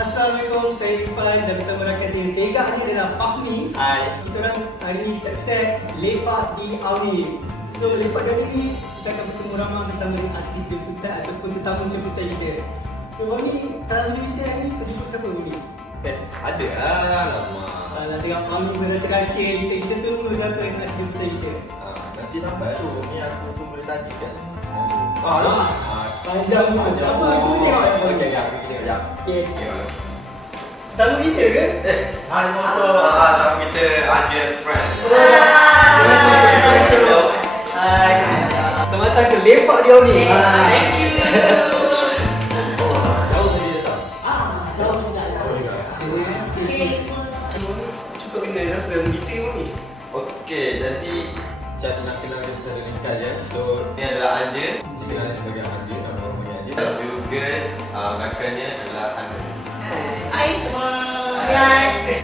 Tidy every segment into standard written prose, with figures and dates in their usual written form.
Assalamualaikum, saya Irfan dan bersama rakan saya Sega ni adalah Fahmi. Hai. Kita orang hari ni kat set lepak di Auni. So lepak kali ni kita akan bertemu ramai bersama artis jemputan ataupun tetamu jemputan kita. So Fahmi, kalau jemputan hari ni jemput siapa Fahmi? Ada lah lama. Kalau tengok Fahmi pun rasa rahsia kita tunggu siapa yang nak jemputan kita. Nanti sampai tu. Ni aku tunggu dari tadi kan. Panjang pun. Siapa? Cuba tengok. Okey, aku tengok jap. Okay. Tamu kita ke? Hai, also tamu kita Angel Friend. Hai. Selamat datang ke lepak dia ni. Thank you. Jauh tadi datang. Jauh juga. Cukup kenal apa yang kita ni. Okey, jadi saya nak kenal dia secara ringkas je. So, ni adalah Angel. Dikenali sebagai Angel, nama orangnya Angel. Dan juga rakannya adalah Anil. Hai semua.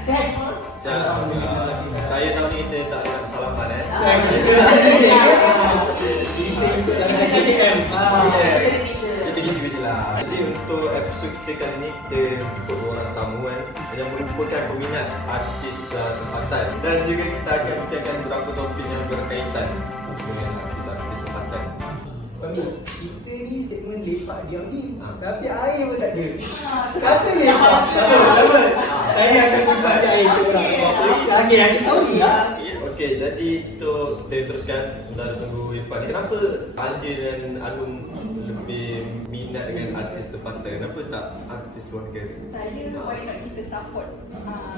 Sehat semua. Alhamdulillah. Raya tahun ni kita tak ada bersalaman Kita gitu je lah. Jadi untuk episod kita kali ni kita jemput orang tamu kan yang merupakan peminat artis tempatan dan juga kita akan bincangkan beberapa topik yang berkaitan dengan artis-artis tempatan. Fahmi, kita ni segmen lepak diam ni tapi air pun tak ada. Kata lepak. Apa? Saya akan bagi air ke orang. Lagi tahu ni lah. Okey, jadi untuk kita teruskan sebentar tunggu Irfan ni. Kenapa Angel dan Anum lebih minat dengan artis tempatan? Kenapa tak artis luar negara? Saya why not kita support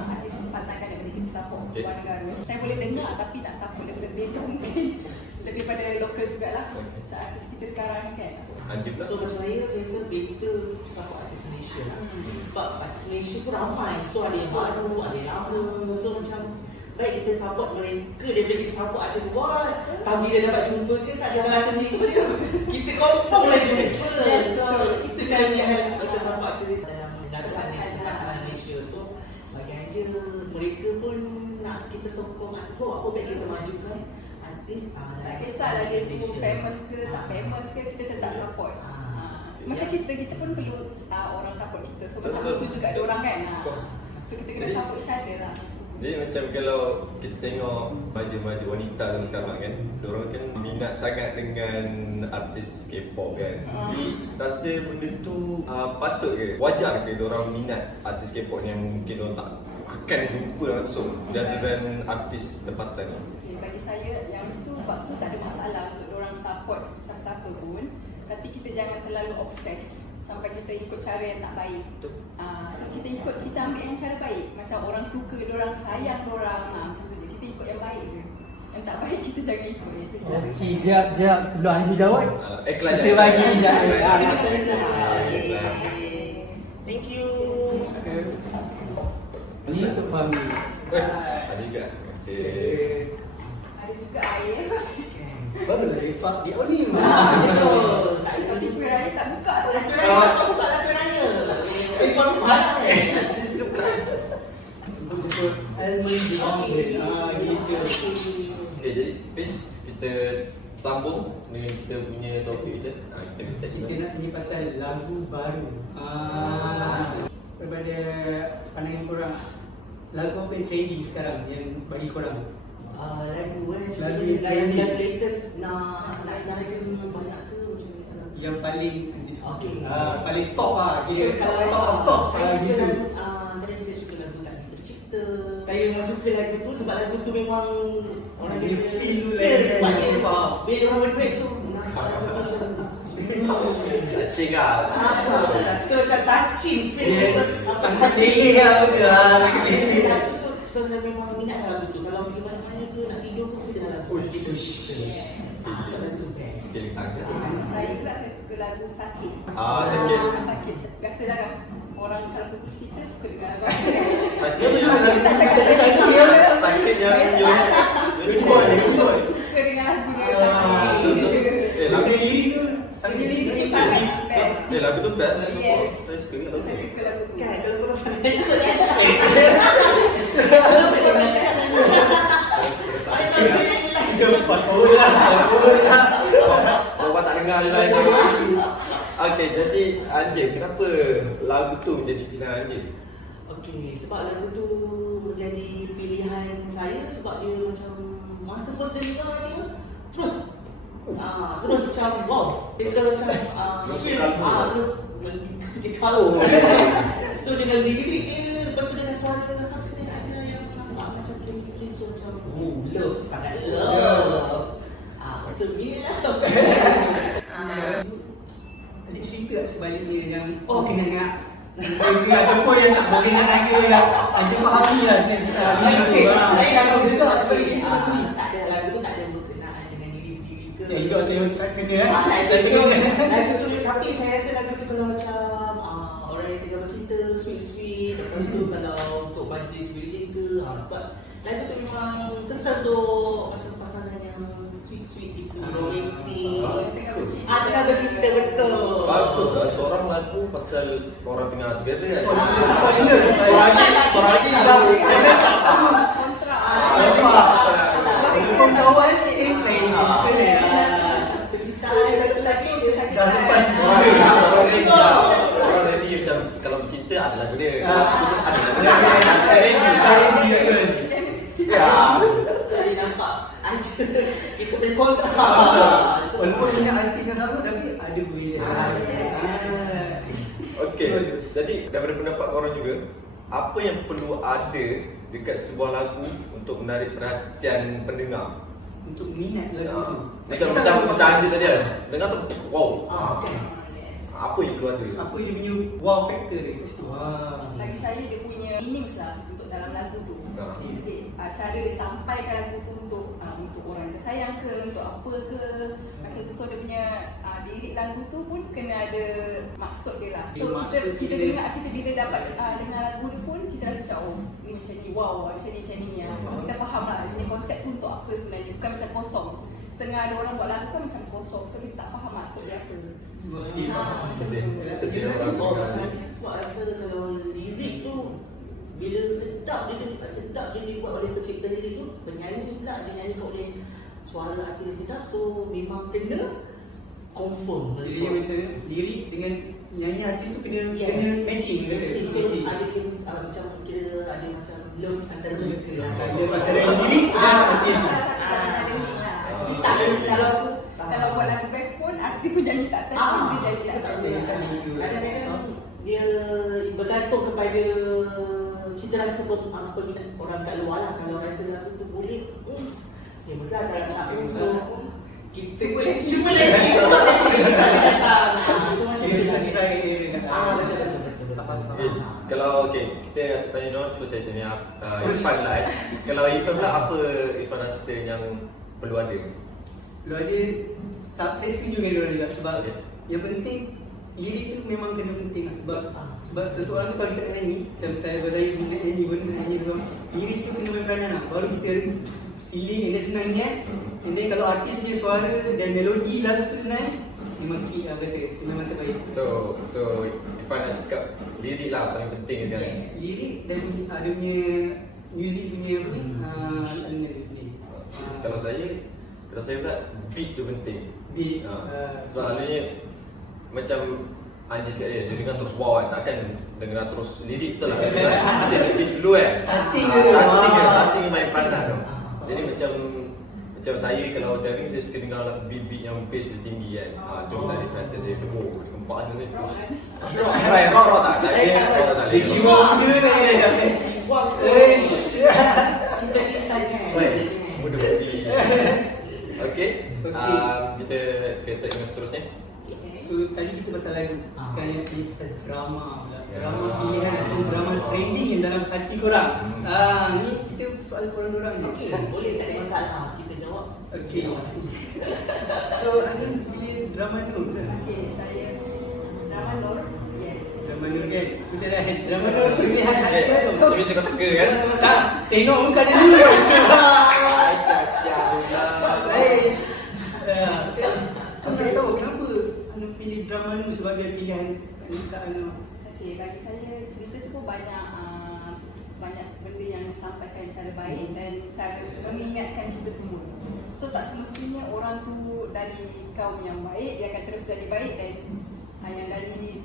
artis tempatan kan daripada kita support Okay. luar negara. Saya boleh dengar tapi nak support daripada beda mungkin lebih pada lokal jugalah. Macam artis kita sekarang ni kan. Angel pula? So macam saya rasa better support artis Malaysia lah. Sebab artis Malaysia pun ramai. So ada yang baru, ada yang lama. So macam baik kita support mereka daripada kita support artis luar. Tapi dia dapat jumpa ke tak dalam artis Malaysia, kita confirm lah jumpa. So itu kelebihan kita support artis dalam negara Malaysia. So bagi Angel, mereka pun nak kita sokong artis. So apa baik kita majukan artis. Tak kisahlah dia tu famous ke tak famous ke, kita tetap support. Macam kita pun perlu orang support kita. So macam Betul. tu juga ada orang kan. Of course. So kita kena support each other lah. Jadi macam kalau kita tengok maju-maju wanita zaman sekarang kan, diorang kan minat sangat dengan artis K-pop kan. Jadi rasa benda tu patut ke? Wajar ke diorang minat artis K-pop yang mungkin diorang tak akan jumpa langsung dengan artis tempatan ni? Okay, bagi saya yang tu bab tu tak ada masalah untuk orang support siapa-siapa pun. Tapi kita jangan terlalu obses sampai kita ikut cara yang tak baik. So kita ambil yang cara baik. Macam orang suka orang sayang orang, macam tu je. Kita ikut yang baik je. Yang tak baik kita jangan ikut je. Okey, jap. Sebelum Andi jawab, Iklan kita bagi jap. Thank you. Ini untuk Fahmi. Ada juga. Terima kasih. Ada juga air. Baru lah lepak di Auni. Betul. Tak ada Tapi kuih raya tak buka tu. tak buka lah tu raya. Kau mana? Jemput Almond di Auni. Gitu. Okay, jadi Fiz, kita sambung dengan kita punya topik kita. Kita bisa Kita nak ni pasal lagu baru. Daripada pandangan korang, lagu apa yang trending sekarang yang bagi korang? Lagu yang latest nak senarakan banyak ke macam ni? Yang paling Okey. paling top lah. Kira So, kalau top of top gitu. Tadi saya suka lagu Tak Tercipta. Saya memang suka lagu tu sebab lagu tu memang orang Dia dia feel tu feel lagu sebab tu, saya faham. bila orang berduet so nampak lagu tu macam tinggal. so macam touching feel Dia apa tangkap delay lah betul lah. Tangkap delay lah. So saya memang minat lagu tu. Kalau pergi mana-mana ke nak tidur pun saya dengar lagu tu. So lagu tu best. Feeling sangat. Saya pula saya suka lagu Sakit. Sakit. Sakit. Biasalah kan orang kalau putus cinta suka dengar lagu. Sakit Dia yang sakit yang Suka dengan lagu yang sakit. Lagu lirik tu Lagu lirik tu sangat best. lagu tu best. Yes. Saya suka So saya suka lagu tu. Kan kalau korang pandai Dia lepas power lah. Bapak tak dengar je lah itu. Okay, jadi Anja, kenapa lagu tu menjadi pilihan Anja? Okey, sebab lagu tu menjadi pilihan saya sebab dia macam masa first dengar je terus terus macam wow, dia terus macam terus dia kalau so dengan lirik dia lepas tu dengan suara Hafiz ada yang nampak macam chemistry, so macam love, sangat love. So inilah Ada cerita sebaliknya yang kena nak cerita ataupun yang tak berkenan ada Anja fahami lah sebenarnya. Okey, Lain lagu lagu tu juga sebagai cerita sendiri. tak ada, lagu tu tak ada berkenaan dengan diri sendiri ke. Ya, hidup tu yang tak kena kan. Lagu tu tapi saya rasa lagu tu kalau macam orang yang tengah bercinta sweet-sweet, lepas tu kalau untuk majlis wedding ke sebab lagu tu memang sesuai untuk macam pasangan yang sweet-sweet gitu, romantik. Tengah bercinta betul. Bagus lah, seorang lagu pasal orang tengah together kan. Suara hati dah ada tak tahu. Walaupun kawan taste lain. Percintaan satu lagi dia sakit. Dah lepas Orang ready macam kalau bercinta ada lagu dia. Saya nampak kita berkontra. Walaupun punya artis yang sama tapi ada perbezaan. Okey, jadi daripada pendapat korang juga, apa yang perlu ada dekat sebuah lagu untuk menarik perhatian pendengar? Untuk minat lagu tu. Macam Anja tadi kan, dengar tu wow. Apa yang perlu ada? Apa dia punya wow factor dia kat situ. Bagi saya dia punya meanings lah untuk dalam lagu tu. Okay. Cara dia sampaikan lagu tu untuk orang yang tersayang ke, untuk apa ke. Macam tu, so dia punya lirik lagu tu pun kena ada maksud dia lah. So kita dengar, kita bila dapat dengar lagu dia pun kita rasa macam ni macam ni, wow, macam ni ya. So kita faham lah dia punya konsep tu untuk apa sebenarnya, bukan macam kosong. Tengah ada orang buat lagu kan macam kosong, so kita tak faham maksud dia apa. Sedih orang. Sebab rasa kalau lirik tu bila sedap dia dibuat oleh pencipta lirik tu, penyanyi pula dia nyanyi oleh suara artis sedap, so memang kena confirm. Jadi dia macam lirik dengan nyanyi artis tu kena matching ke? So ada macam kira ada macam love antara mereka. Love antara lirik dan artis. Kalau buat lagu best pun artis pun nyanyi tak tahu dia jadi tak tahu. Kadang-kadang dia bergantung kepada kita rasa peminat orang kat luar lah. Kalau rasa lagu tu boleh, ya mestilah tak nak. So kita cuba lagi. So macam tu try dia. betul. Kalau kita rasa tanya dong, cuba saya tanya Irfan lah. Kalau Irfan pula, apa Irfan rasa yang perlu ada? Perlu ada, saya setuju dengan dia juga sebab yang penting lirik tu memang kena penting lah sebab seseorang tu kalau kita nak nyanyi, macam saya nak nyanyi pun nak nyanyi semua, lirik tu kena main peranan lah, baru kita feeling and then senang ingat. And then kalau artis punya suara dan melodi lagu tu nice, memang key lah kata, memang terbaik. So Irfan nak cakap lirik lah paling penting sekarang. Lirik dan ada punya music punya Kalau saya pula beat tu penting. beat. Sebab selalunya macam Anja cakap dia dengar terus wow kan, takkan dengar terus lirik betul lah. Macam beat dulu starting main peranan tu. Jadi macam saya kalau daring saya suka dengar beat yang bass dia tinggi kan. Tu tarik perhatian dia, dia gempak tu kan. Rock tak saya tak Dia jiwa muda lah dia macam Cinta-cinta kan. muda budi. Okay. Kita ke segmen seterusnya. So tadi kita pasal lagu, sekarang yang kita pasal drama pula. Drama pilihan atau drama trending yang dalam hati korang. Ni kita soal korang-korang je. Okey, boleh, tak ada masalah. Kita jawab. Okay. So anda pilih drama Nur kan? Okay, saya drama Nur. Yes. Drama Nur kan? Kita dah drama Nur pilihan hati tu. Ini cakap teka kan? Sat, tengok muka dia dulu. Saya nak tahu kenapa anda pilih drama Nur sebagai pilihan nikah anda. Okay, bagi saya cerita tu pun banyak benda yang disampaikan cara baik dan cara mengingatkan kita semua. So tak semestinya orang tu dari kaum yang baik dia akan terus jadi baik, dan yang dari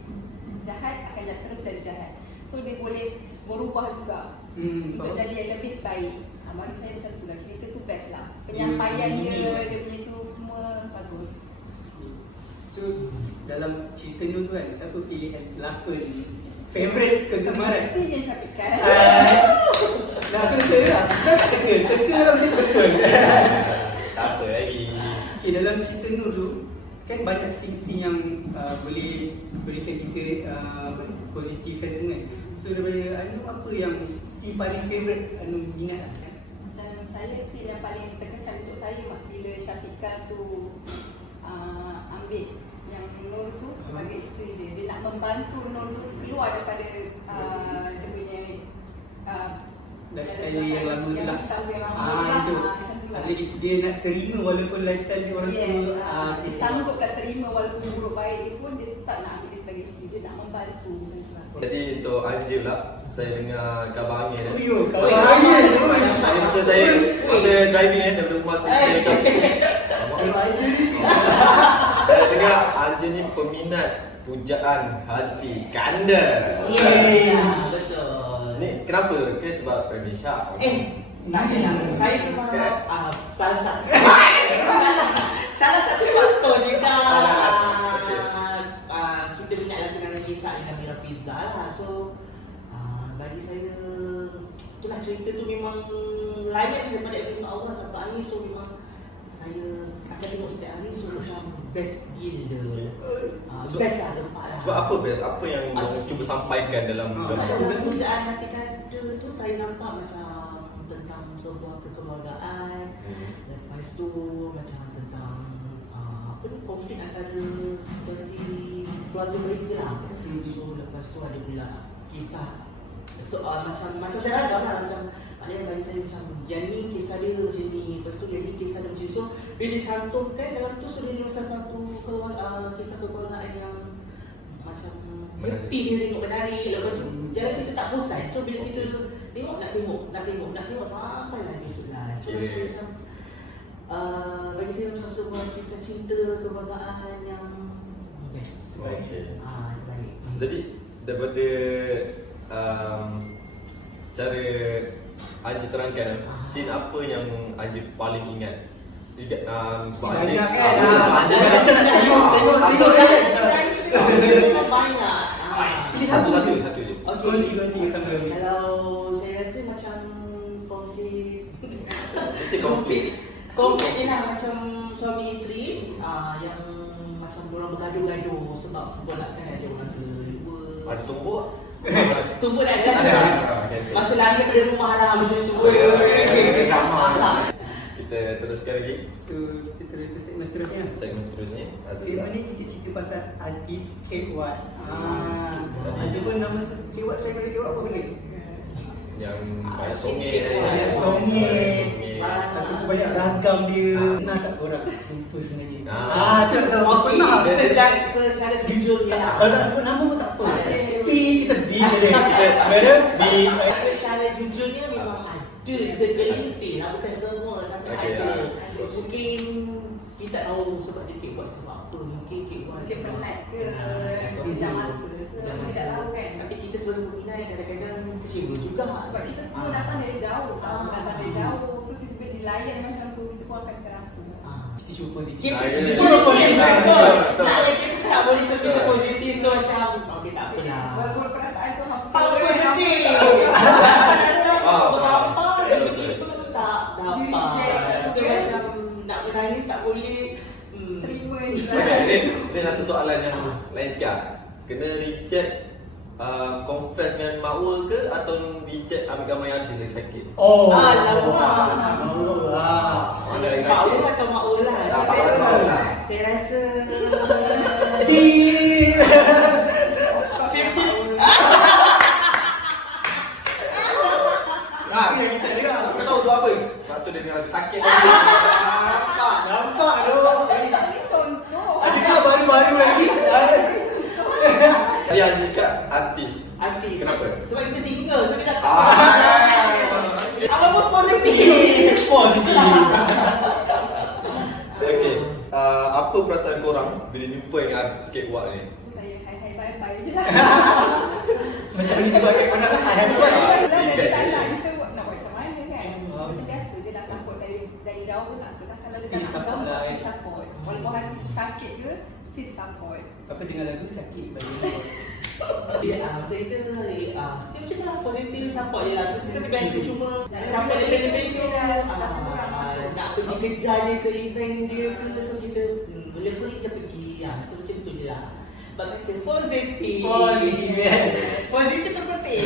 jahat akan terus jadi jahat. So dia boleh berubah juga untuk jadi yang lebih baik. Bagi saya macam tu lah, cerita tu best lah. Penyampaian dia punya tu semua bagus. So dalam cerita Nur tu kan, siapa pilihan pelakon favourite kegemaran? Mestinya Syafiqah. Nak teka lah. Dah tak teka. Teka lah mesti betul. Tak apa lagi. Okay, dalam cerita Nur tu kan banyak scene yang boleh berikan kita positif rasa kan. So daripada Anu, apa yang scene paling favourite Anu minat lah kan? Macam saya scene yang paling terkesan untuk saya bila Syafiqah tu ambil yang Nur tu sebagai isteri dia. Dia nak membantu Nur tu keluar daripada dia punya lifestyle yang lama tu lah. Itu. Maksudnya dia nak terima walaupun lifestyle dia orang tu Dia sanggup nak terima walaupun buruk baik dia pun dia tak nak ambil dia sebagai isteri. Dia nak membantu macam tu lah. Jadi untuk Anja lah, saya dengar khabar angin Oh yo, kalau angin. Masa saya driving daripada rumah saya macam Kalau angin ni saya dengar Anja ni peminat pujaan hati kanda. Betul. Ni kenapa? Ke sebab Premier Shah? Tak ada lah. Saya sebab salah satu salah satu faktor juga. Kita minat lakonan kisah dengan Mira Pizza lah. So bagi saya itulah cerita tu memang layan daripada episod awal sampai akhir. So memang saya akan tengok setiap hari. So macam best gila. Best lah, lepas lah. Sebab apa best? Apa yang cuba sampaikan dalam Dalam pujaan hati kanda tu saya nampak macam tentang sebuah kekeluargaan. Lepas tu macam tentang apa ni, konflik antara situasi keluarga mereka lah. So lepas tu ada pula kisah macam saya ragam lah, macam maknanya bagi saya macam yang ni kisah dia macam ni, lepas tu yang ni kisah dia macam ni. So bila dicantumkan dalam tu, so dia rasa satu kisah kekeluargaan yang macam happy dia tengok menarik. Lepas tu jalan cerita tak bosan. So bila kita tengok nak tengok sampai lah episod last. So rasa macam bagi saya macam sebuah kisah cinta kekeluargaan yang best. Okay. Baik. Jadi daripada cara Anja terangkan, scene apa yang Anja paling ingat? banyak kan? Anja Macam nak tengok Memang banyak. Pilih satu je. Okay. Kongsi yang sama. Kalau saya rasa macam konflik ni lah, macam suami isteri yang macam orang bergaduh-gaduh sebab buatkan ada orang kedua. ada tumbuk? Tumbuk dah ada. Macam lari daripada rumah lah macam tu. Kita teruskan lagi. So kita terus ke segmen seterusnya. Segmen seterusnya. Segmen ni kita cerita pasal artis Kate Watt. Ada pun nama Kate Watt, saya boleh jawab apa benda? Yang banyak Artis songit. Kate Watt. Banyak songit. Ataupun banyak ragam dia. Pernah tak korang lupa sebenarnya? Tu tak tahu. Okey, secara jujurnya lah. Kalau tak sebut nama pun tak apa. B kita B je dia. B. Secara jujurnya memang ada segelintir lah, bukan semua tapi Okay, ada. terus. Mungkin kita tahu sebab dia Kate Watt sebab apa. Mungkin Kate Watt Dia penat ke, jam masa ke, tidak tahu kan. Tapi kita sebagai peminat kadang-kadang kecewa juga. Sebab kita semua datang dari jauh, datang dari jauh. So tiba-tiba dilayan macam tu, kita pun akan terasa. Kita cuba positif. Kita cuba positif. betul. Kita tak boleh sebut kita positif. So macam okey tak apa lah. Walaupun perasaan tu hampa. Apa sedih. Berapa tiba-tiba tak dapat. So macam nak menangis tak boleh. Terima je. Dia satu soalan yang lain sikit. Kena reject confess dengan makwa ke atau reject ambil gambar yang artis lagi sakit? Oh. Alamak. Mana yang Mak sakit? Ula atau Mak Ula? Saya rasa Deep. 50. Itu yang kita dengar. Kau tahu sebab apa? Sebab tu dia dengar lagi sakit. Nampak tu. Ini contoh. Adakah baru-baru lagi? Dia cakap artis. Artis. Kenapa? Sebab kita single, so kita tak apa-apa positif. Positif. Okay. apa perasaan korang bila jumpa dengan artis skateboard ni? Saya hai bye je lah. Macam ni buat kat mana lah. Habis Lah kan? dari tanah kita nak buat macam mana kan. Macam biasa je dah support dari jauh tu tak kena. Kalau dia Still tak support nak lah, gambar, support. Walaupun hati sakit ke, still support. Apa dengar lagu sakit bagi Macam kita macam tu lah, positif support je lah. So, kita biasa cuma support Bila lebih-lebih kita tu tak kurang tu. nak pergi kejar dia ke event dia ke, so kita level ni kita pergi so macam tu je lah. Sebab kata positif. Positif tu penting.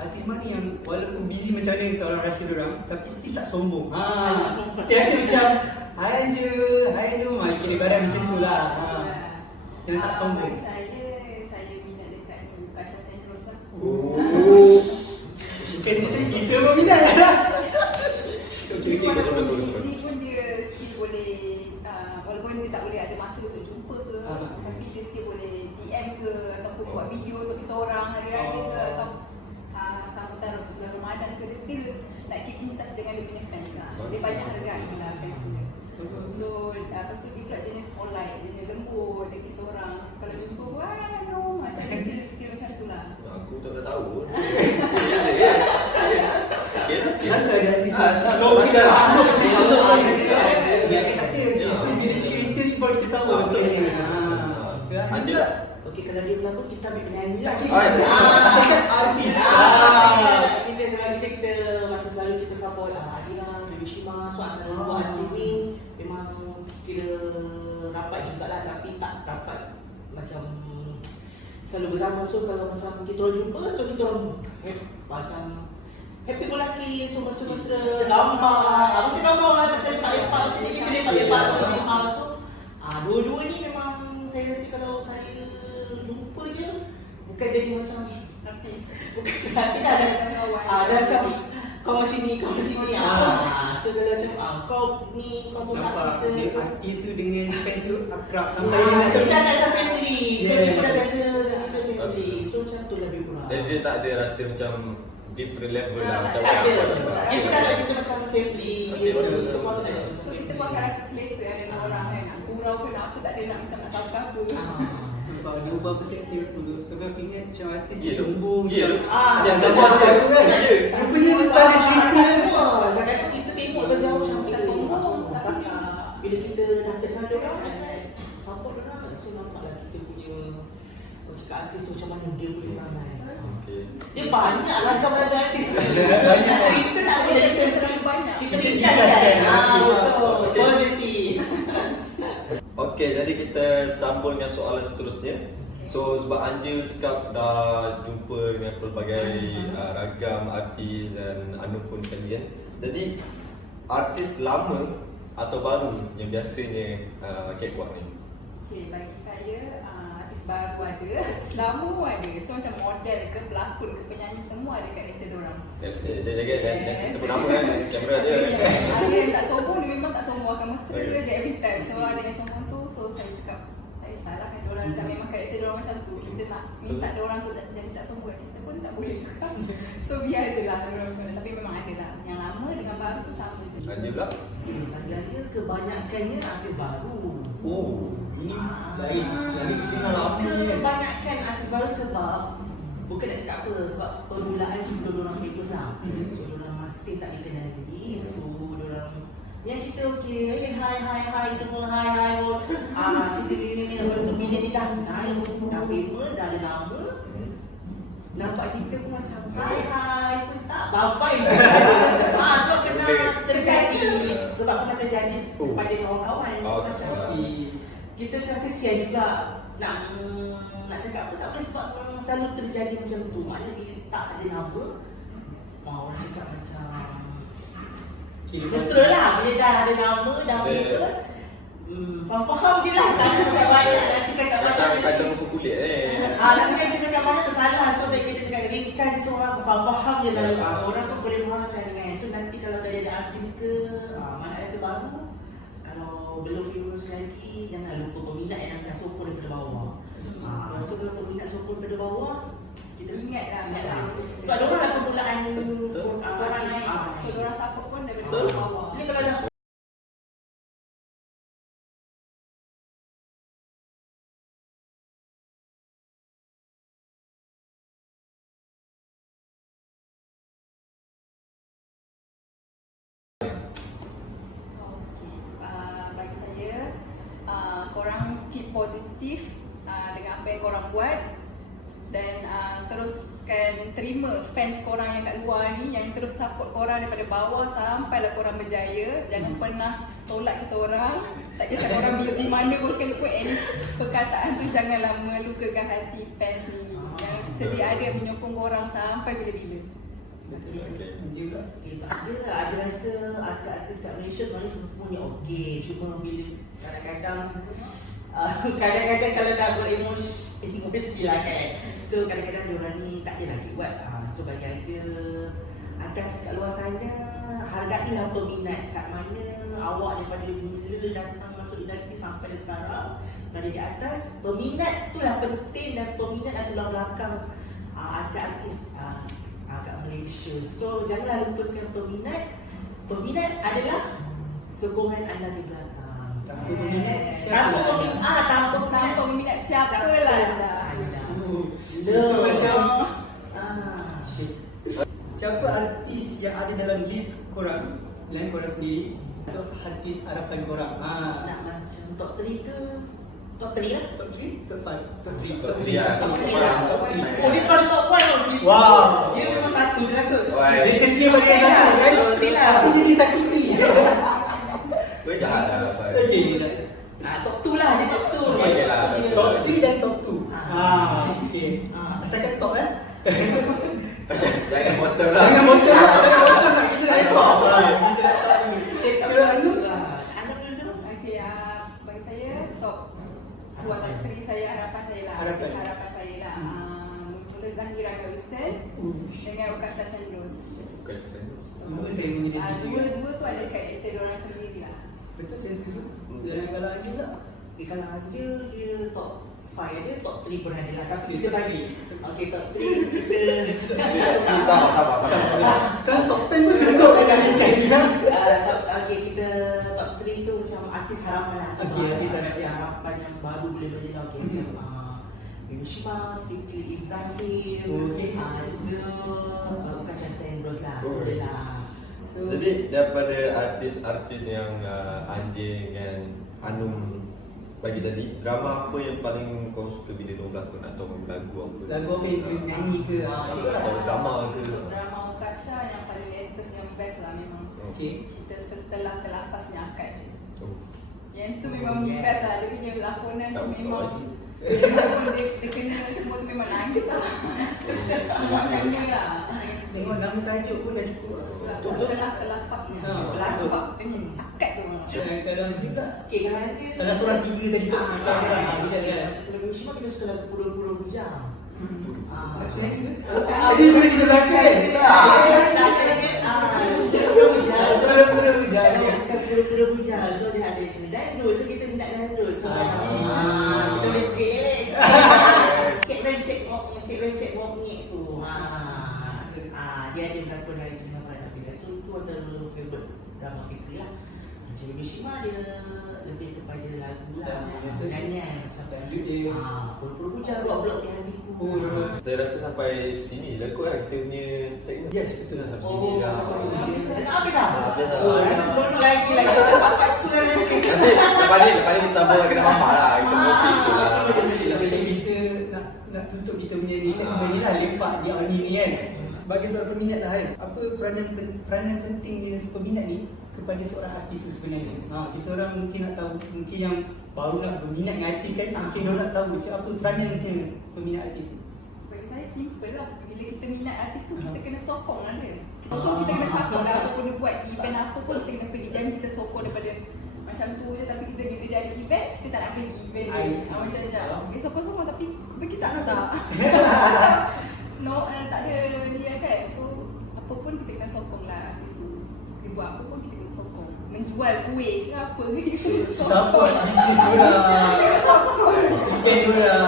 Artis mana yang walaupun busy macam mana kalau orang rasa diorang, tapi still tak sombong. Still rasa macam hai Anja, hai Nur, kira badan macam tu lah. Yang tak sombong. Saya minat dekat ni Tasha Sentros lah. Bukan dia, kita pun minat lah. Dia walaupun busy pun dia still boleh walaupun dia tak boleh ada masa untuk jumpa ke, tapi dia still boleh DM ke ataupun buat video untuk kita orang hari raya ke atau sambutan bulan Ramadan ke, dia still nak keep in touch dengan dia punya fans lah. Dia banyak hargai lah fans dia. So lepas tu dia pula jenis polite, dia lembut dengan kita orang. Kalau jumpa, wah no, macam dia still macam tu lah. Aku tak dah tahu. Kan ada artis kalau kita sambung macam tu biar kita kata, so bila cerita ni baru kita tahu sebenarnya. Anja tak? Okey, kalau dia berlakon kita ambil penyanyi lah. Asalkan artis. Kita masa selalu kita support Adina, Baby Shima. So antara dua artis ni memang kira rapat jugalah, tapi tak rapat macam selalu bersama. So kalau macam kita orang jumpa, so kita orang macam happy go lucky, so mesra-mesra gambar, macam gambar macam lepak-lepak macam ni, kita lepak-lepak sembang. So dua-dua ni memang saya rasa kalau saya jumpa je bukan jadi macam Artis. bukan macam hati dah ada macam kau macam ni, kau macam ni. So dia macam kau ni, kau tolak Nampak dia kita. artis tu dengan fans tu akrab sampai Dia dia macam dah tak rasa family. So dia pun dah Yes. biasa dengan kita family. So macam tu lebih kurang. Dan dia tak ada rasa macam different level lah macam Tak ada. orang. Dia pun dah tak kita macam family. Dia pun kita pun tak ada macam So kita pun akan rasa selesa dengan orang kan. Nak gurau pun apa tak ada nak macam nak tahu apa. sebab dia ubah perspektif dulu. Sebab aku ingat macam artis Ya. sombong Ya. macam yang dah bos aku kan. Rupanya sebab ada cerita semua. Kadang-kadang kita tengok dah jauh macam Macam kita sombong, tapi bila kita dah kenal dia orang, support dia orang, so nampaklah kita punya cakap artis tu macam mana dia boleh ramai. Okay. Dia banyak ragam-ragam artis. Banyak. Cerita tak boleh kita banyak. kita Kita ringkaskan. ringkaskan. Betul. Okay. Positif. Okey, jadi kita sambung dengan soalan seterusnya. So sebab Anja cakap dah jumpa dengan pelbagai ragam artis dan Anu pun sekalian. Jadi artis lama atau baru yang biasanya catwalk ni? Okay, bagi saya artis baru ada, lama pun ada. So macam model ke pelakon ke penyanyi semua ada karakter diorang. Dia lagi dan sebut nama kan kamera dia. Ada yang tak sombong, dia memang tak sombong akan mesra Okay. je every time. So ada yang sombong tu, so saya cakap tak kisahlah kan diorang dah memang karakter diorang macam tu. Kita nak minta diorang tu jadi tak sombong, kita pun tak boleh suka. So biar je lah diorang macam tu. Tapi memang ada lah. Yang lama dengan baru tu sama je. Anja pula? Bagi dia kebanyakannya artis baru. Oh, ini lain. Selalu kita tengok lama kan. Kebanyakan artis baru sebab bukan nak cakap apa, sebab permulaan sebelum diorang famous lah. So diorang masih tak dikenal lagi. So diorang yang kita okey, hai semua hai cerita ni lepas tu bila dia dah naik, dah famous, dah ada nama, nampak kita pun macam hai pun tak babai. Sebab kena terjadi, sebab pernah terjadi kepada kawan-kawan. So macam kita macam kesian juga nak cakap apa tak boleh sebab memang selalu terjadi macam tu. Maknanya bila tak ada nama, orang cakap macam mesra lah. Bila dah ada nama, dah famous, faham je lah. Tak ada cakap banyak, nanti cakap Macam banyak kacang rupa kulit nanti kan kita cakap banyak tersalah. So baik kita cakap ringkas seorang faham je lah. Orang pun boleh faham macam ni. So nanti kalau dah ada artis ke, mana ada baru, kalau belum famous lagi, jangan lupa peminat yang nak sokong daripada bawah. So kalau peminat sokong daripada bawah, kita Ingatlah. So ada orang lah permulaan Orang naik, so diorang support pun daripada Betul. bawah. Ni kalau dah keep positif dengan apa yang korang buat. Dan teruskan terima fans korang yang kat luar ni, yang terus support korang daripada bawah sampailah korang berjaya. Jangan pernah tolak kita orang. Tak kisah korang busy mana pun sekalipun, at least perkataan tu janganlah melukakan hati fans ni yang sedia ada menyokong korang sampai bila-bila. Betul. Okay. Juga. Tak je, ada rasa artis kat Malaysia sebenarnya semuanya okey. Cuma bila kadang-kadang kalau nak beremosi lah kan. So kadang-kadang diorang ni tak ada lagi buat. So bagi aja artis kat luar sana, hargailah peminat kat mana awak daripada mula datang masuk industri sampai sekarang berada di atas. Peminat tu yang penting dan peminat adalah tulang belakang artis kat Malaysia. So janganlah lupakan peminat. Peminat adalah sokongan anda di belakang. Tanpa peminat, Tanpa peminat siapa lah anda. Itu macam siapa artis yang ada dalam list korang, dan korang sendiri, atau artis harapan korang? Nak macam top 3 ke? Top 3 lah? Top 3? Top 5? Top 3? Top 3 lah. Top 3 lah. Top 3. Oh, dia kalau top 1 tau. Wow. Dia memang satu je lah kot. Dia setia pada yang satu guys. Top 3 lah. Tapi dia disakiti. Kau jahat lah. Okay. Top 2 lah, dia top 2. Okay lah. Top 3 dan top 2. Okay. Asalkan top Jangan motor lah. Jangan motor lah. Kita nak top lah. Kita nak top ni. So, Anu? Okay, bagi saya top 2 atau 3 saya harapan saya lah. Harapan saya lah. Mula Zahira Gawisan dengan Ukasha Sandros. Bukan saya. Dua saya menjadi Dua tu ada karakter diorang sendiri lah. Betul, saya setuju. Dan kalau Aju tak? Kalau aja dia top 5 ada, top 3 pun ada lah. Tapi kita bagi. Okay, top 3 kita Sabar. Kan top 10 pun cukup dengan list sekali kan? okay, kita top 3 tu macam artis harapan lah. Okay, artis harapan yang baru boleh menjelang. Okay, macam Yushima, Fikri Ibrahim, Okay. Ukasha Sandros lah. Oh. Betul lah. So, Jadi daripada artis-artis yang Anjing dan Anum bagi tadi, drama apa yang paling kau suka bila diorang berlakon atau lagu apa? lagu apa yang dia nyanyi ke? Atau drama ke? Untuk drama Ukasha yang paling latest, yang best lah memang. Okay. Cerita setelah telafaznya akad je. Oh. Yang tu memang best lah. Dia punya lakonan Tak tu tahu memang lagi. dia kena semua tu memang nangis lah. Maknanya lah. Tengok nama tajuk pun dah cukup lah. Setelah telafaznya. Sebab dia punya akad tu memang. Kalau Aju tak? Okay, kalau ada Salah surah 3 tadi tu. Kisah seorang. Kita lihat. macam kalau Yushima kita suka lagu Pura-Pura Bujang. Maksudnya ke? Tadi sebenarnya kita baca kan? Pura-pura bujang. Pura-pura Bujang. So dia ada dangdut. So kita minat dangdut. So kita boleh relax. Cek mok ni tu. Dia ada berlakon dari Lima Farah Nabila. So tu antara favourite drama Fikri lah. Macam Yushima dia lebih kepada lagu lah. Nyanyian macam Dangdut dia. Pura-pura Bujang, Blok-Blok di hatiku. Saya rasa sampai sini lah kot kan kita punya segmen. Yes, betul lah. Sampai sini lah. Kenapa dah? Habis dah. Rasa seronok lagi. Nanti lepas ni kita sambung lagi dengan Mama lah. Kita motif tu lah. Macam kita nak tutup kita punya segmen ni lah, lepak di Auni ni kan. Sebagai seorang peminat lah kan, apa peranan pentingnya peminat ni kepada seorang artis tu sebenarnya? Kita orang mungkin nak tahu, mungkin yang baru nak berminat dengan artis kan, mungkin dia nak tahu macam apa peranannya peminat artis ni. Bagi saya simple lah. Bila kita minat artis tu, kita kena sokong lah dia. So kita kena support lah. Apa pun dia buat event apa pun, kita kena pergi. Jangan kita sokong daripada macam tu je. Tapi kita bila dia ada event, kita tak nak pergi event I dia. see. Macam tu. Sokong-sokong tapi kita tak nak. No, tak ada dia kan. So apa pun kita kena sokong lah artis tu. Dia buat apa pun kita kena sokong. Menjual kuih ke apa ke, kita kena Support bisnes tu lah. sokong. Event tu lah.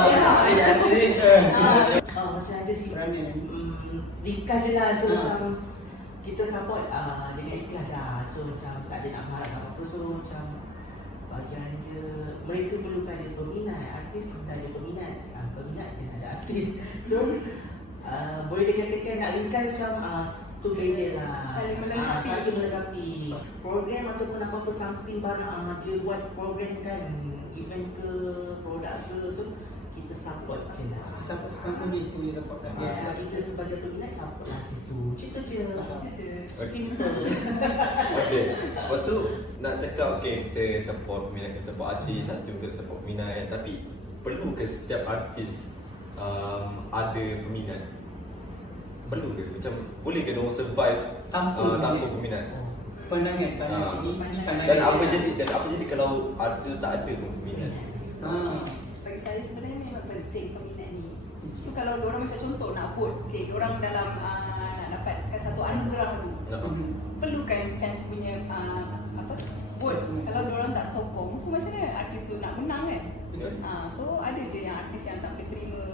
Macam aja sih. Peranan. Ikhlas je lah. So macam kita support dengan ikhlas lah. So macam tak ada nak marah apa-apa. So macam bagian je mereka perlukan ada peminat. Artis kita ada peminat. Peminat dan ada artis. So boleh dikatakan nak ringkas macam together lah. Saling melengkapi. Saling melengkapi. Program ataupun apa-apa samping barang dia buat program kan, event ke, produk ke, so kita support je lah. Support company tu je support kan. Sebab kita sebagai peminat support artis tu. Cerita je. Simple. Okay, lepas tu nak cakap kita support peminat, kita support artis, satu untuk support peminat kan. Tapi perlu ke setiap artis ada peminat? Perlu ke? Macam boleh ke diorang survive Tanpa peminat? Pandangan ini pandangan. Dan apa jadi kalau artis tak ada pun peminat? Bagi saya sebenarnya memang penting peminat ni. So kalau diorang macam contoh nak vote, diorang dalam nak dapatkan satu anugerah tu, perlukan fans punya vote. Kalau diorang tak sokong, so macam mana artis tu nak menang kan? So ada je yang artis yang tak boleh terima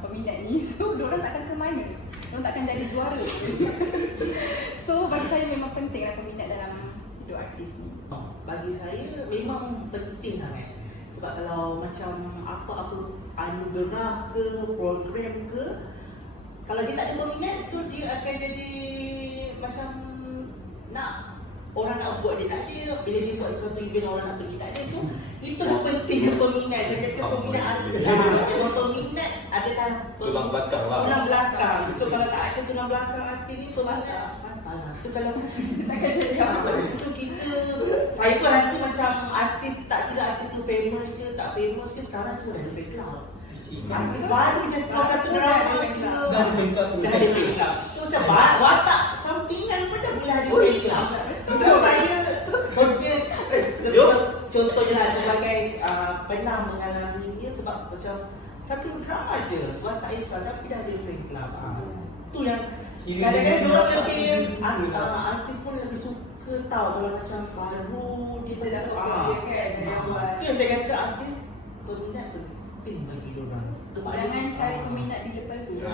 peminat ni, so diorang takkan ke mana? Diorang takkan jadi juara. So bagi saya memang pentinglah peminat dalam hidup artis ni. Bagi saya memang penting sangat. Sebab kalau macam apa-apa anugerah ke, program ke, kalau dia tak ada peminat, so dia akan jadi macam orang nak buat dia tak ada. Bila dia buat sesuatu event orang nak pergi tak ada. So itulah pentingnya peminat. Saya kata peminat ada. Peminat adalah Tulang belakang lah. Tulang belakang. So kalau tak ada tulang belakang hati ni peminat so kalau Takkan jadi apa? so kita, saya pun rasa macam artis tak kira artis tu famous ke tak famous ke, sekarang semua dah ada fan club. Artis baru je keluar satu drama ke Dah ada fan club tu. dah ada fan club. So macam watak sampingan pun dah boleh ada fan club. So saya contohnya lah sebagai pernah mengalami dia sebab macam satu drama je watak Isfah tapi dah ada fan club. Tu yang kadang-kadang diorang lebih artis pun lebih suka tahu kalau macam baru Kita dah sokong dia kan, dia dah buat. Itu yang saya kata artis peminat penting bagi diorang. Jangan cari peminat bila perlu.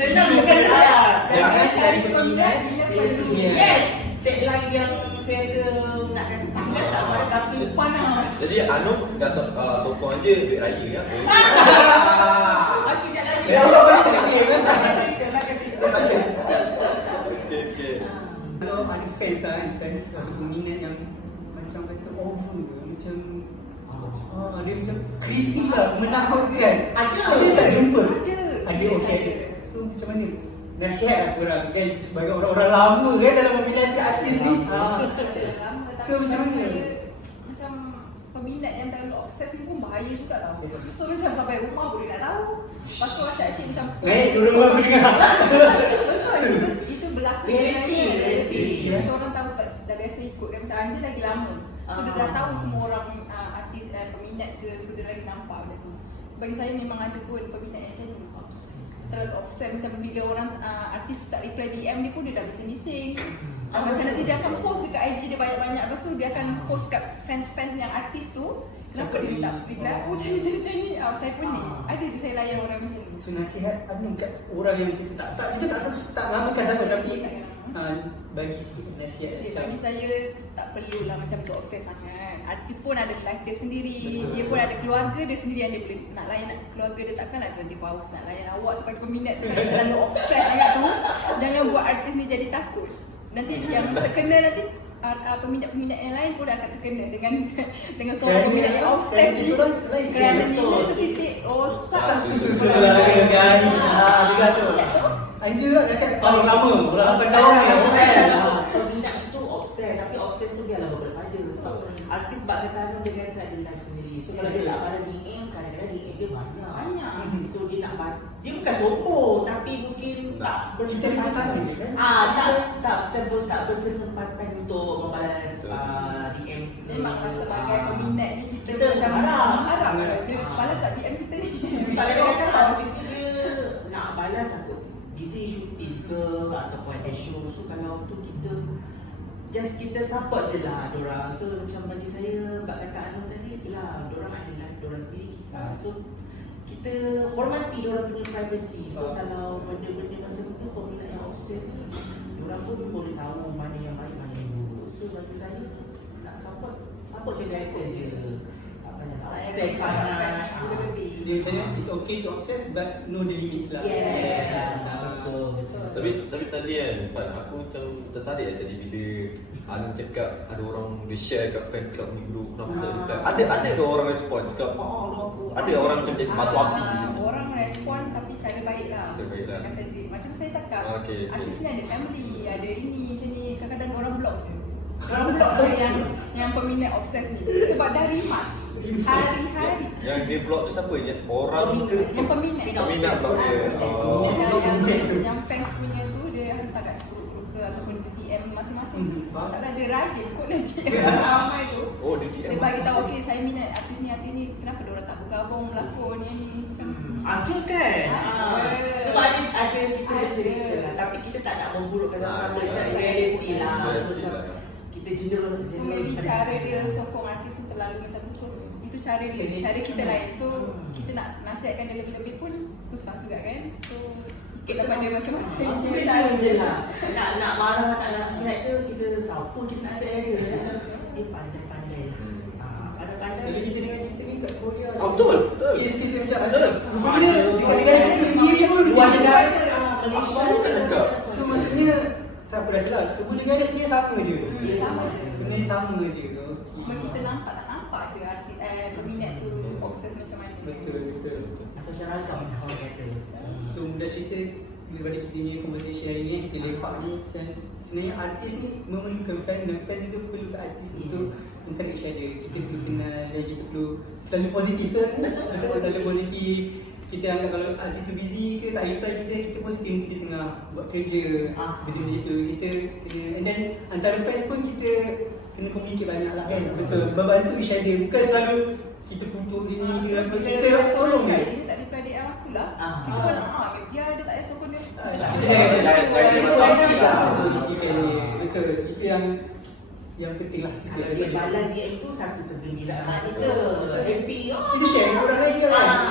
Senang bukan lah. Jangan cari peminat bila perlu. Yes, tagline yang saya rasa nak kata panas tak pada tapi Panas. Jadi Anum dah sokong aja duit raya ya. sekejap lagi. Okay. Kalau ada fans atau peminat yang macam kata over ke, macam dia macam creepy lah, menakutkan. Ada tak jumpa? Ada, okey. So macam mana? Nasihat lah korang kan sebagai orang-orang lama kan dalam meminati artis ni. So macam mana? Macam peminat yang terlalu obses ni pun bahaya juga tau. So macam sampai rumah boleh nak tahu. Lepas tu acak-acik macam Turun aku dengar. Betul, itu berlaku Reality. Orang tahu dah biasa ikut kan. Macam Anja lagi lama. So dia dah tahu semua orang artis peminat ke. So dia lagi nampak macam tu. Bagi saya memang ada pun peminat yang macam ni. Terlalu obses macam bila orang artis tak reply DM dia pun dia dah bising-bising. Macam nanti dia akan post dekat IG dia banyak-banyak. Lepas tu dia akan post kat fans-fans yang artis tu. Kenapa dia tak reply aku macam ni? Saya pun ni. Ada je saya layan orang macam ni. So nasihat kat orang yang macam tu kita tak lamakan sama tapi bagi sikit nasihat macam Bagi saya tak perlulah macam tu obses sangat. Artis pun ada life dia sendiri. Betul. Dia pun ada keluarga dia sendiri yang dia boleh nak layan keluarga dia, takkanlah 24 hours nak layan awak sebagai peminat tu yang terlalu obses sangat tu. Jangan buat artis ni jadi takut. Nanti yang terkena nanti peminat-peminat yang lain pun akan terkena dengan seorang peminat yang obses ni. Kerana nilai tu titik rosak. susu lah kan. Dia tu. Anja lah nasihat paling lama. Orang 8 tahun ni. Peminat tu obses, tapi obses tu biarlah berpada sebab artis bak kata dia kan ada life sendiri. So kalau dia tak pada DM, kadang-kadang DM dia banyak. So dia nak dia bukan sombong tapi mungkin tak berkesempatan. Tak macam tak berkesempatan untuk membalas DM. Memanglah sebagai peminat ni kita macam harap dia balas tak DM kita ni. sebab kadang-kadang artis tu dia nak balas takut busy shooting ke ataupun ada show. So kalau tu kita support je lah diorang. So macam bagi saya bak kata Anu tadi lah, diorang ada life diorang sendiri. So kita hormati diorang punya privacy. So kalau benda-benda macam tu peminat yang offset ni diorang pun boleh tahu mana yang baik mana yang buruk. So bagi saya nak support je biasa je. Tak obses sangat. lebih. Dia macam it's okay to obsess but know the limits lah. Yes. Betul. Tapi tadi kan Pan, aku macam tertarik lah tadi bila Anand cakap ada orang dia share kat fan club ni group kenapa tak reply. Ada ke orang respon cakap ada orang macam jadi batu api gitu. Orang respon tapi cara baik lah. Cara baik lah. Yang tadi, macam saya cakap, Okay. artis ni ada family, ada ini macam ni. Kadang-kadang orang block je. Orang Itu block tak je. yang peminat obses ni. Sebab dari mas hari-hari. Yang dia block tu siapa? Orang ke? Yang peminat. Peminat block dia. Oh. Yang fans punya tu dia hantar kat grup-grup ke ataupun dia DM masing-masing. Masalah dia rajin kot nanti ramai tu. Oh, dia DM Dia bagi tahu, masing-masing. okey saya minat artis ni, kenapa dia orang tak bergabung melakon ni macam Ada kan? Ada. Sebab ada kita Ada. bercerita lah. Tapi kita tak nak memburukkan sama-sama. Ada. It's reality lah. So Reality macam lah. kita general. so maybe cara dia sokong artis tu terlalu macam tu, so itu cara dia, cara kita lain. So kita nak nasihatkan dia lebih-lebih pun susah juga kan. So kita pada masing-masing Kita punya tahu je lah. Nak marah, tak nak nasihat dia, kita tahu pun kita nasihat dia. Macam, pandai-pandai lah. Pandai-pandai. Sekali kita dengar cerita ni kat Korea. Oh, betul. Kes-kes yang macam Betul. rupanya dekat negara kita sendiri pun Luar macam ni. negara. Aku Malaysia. baru nak cakap. So maksudnya siapa dah salah? Semua negara sebenarnya sama je. Ya, sama je. Sebenarnya sama je. Cuma kita nampak tak nampak je artis peminat tu obses macam mana. Betul. Macam ragam orang kata. So mudah cerita daripada kita punya conversation hari ni, kita lepak ni macam sebenarnya artis ni memerlukan fan dan fans itu perlukan artis untuk interact each other. Kita perlu kenal dan kita perlu selalu positif tu. Betul, selalu positif. Kita anggap kalau artis tu busy ke tak reply kita positif mungkin dia tengah buat kerja. Benda itu kita kena, and then antara fans pun kita kena communicate banyak lah kan. Betul, membantu each other, bukan selalu kita kutuk dia ni ke apa, kita tolong dia. Dia tak reply DM aku lah. Ah. Kita pun biar dia tak payah sokong dia. Betul, itu yang penting lah. Kalau dia balas DM tu satu kegembiraan kita. Happy. Kita share dengan orang lain kan.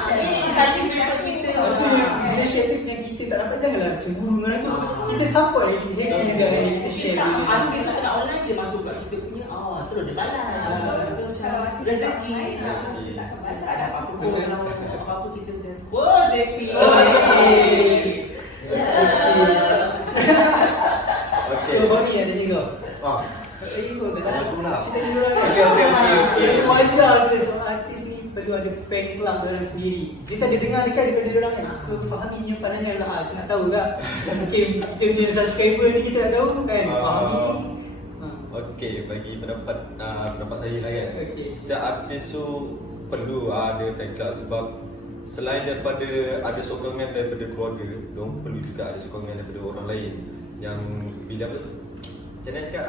Tadi video kita. Itu yang bila share tu yang kita tak dapat, janganlah cemburu dengan tu. Kita support dia, kita happy juga kan, kita share dia. Artis kat online dia masuk kat kita punya, terus dia balas. So macam rezeki. Tak ada apa-apa pun, apa-apa kita just positif. Okay. So Boni yang tadi kau. Ikut dah. Aku lah. Cerita dulu lah. Okay. Sewajar je semua artis ni perlu ada fan club dalam sendiri. Kita ada dengar dekat daripada dia orang kan. So fahami punya pandangan lah. Kita nak tahu tak. Mungkin kita punya subscriber ni kita nak tahu kan. Fahami ni. Okey, bagi pendapat saya lah kan. Okey. Setiap artis tu perlu ada fan club sebab selain daripada ada sokongan daripada keluarga, diorang perlu juga ada sokongan daripada orang lain yang bila apa? Macam mana cakap?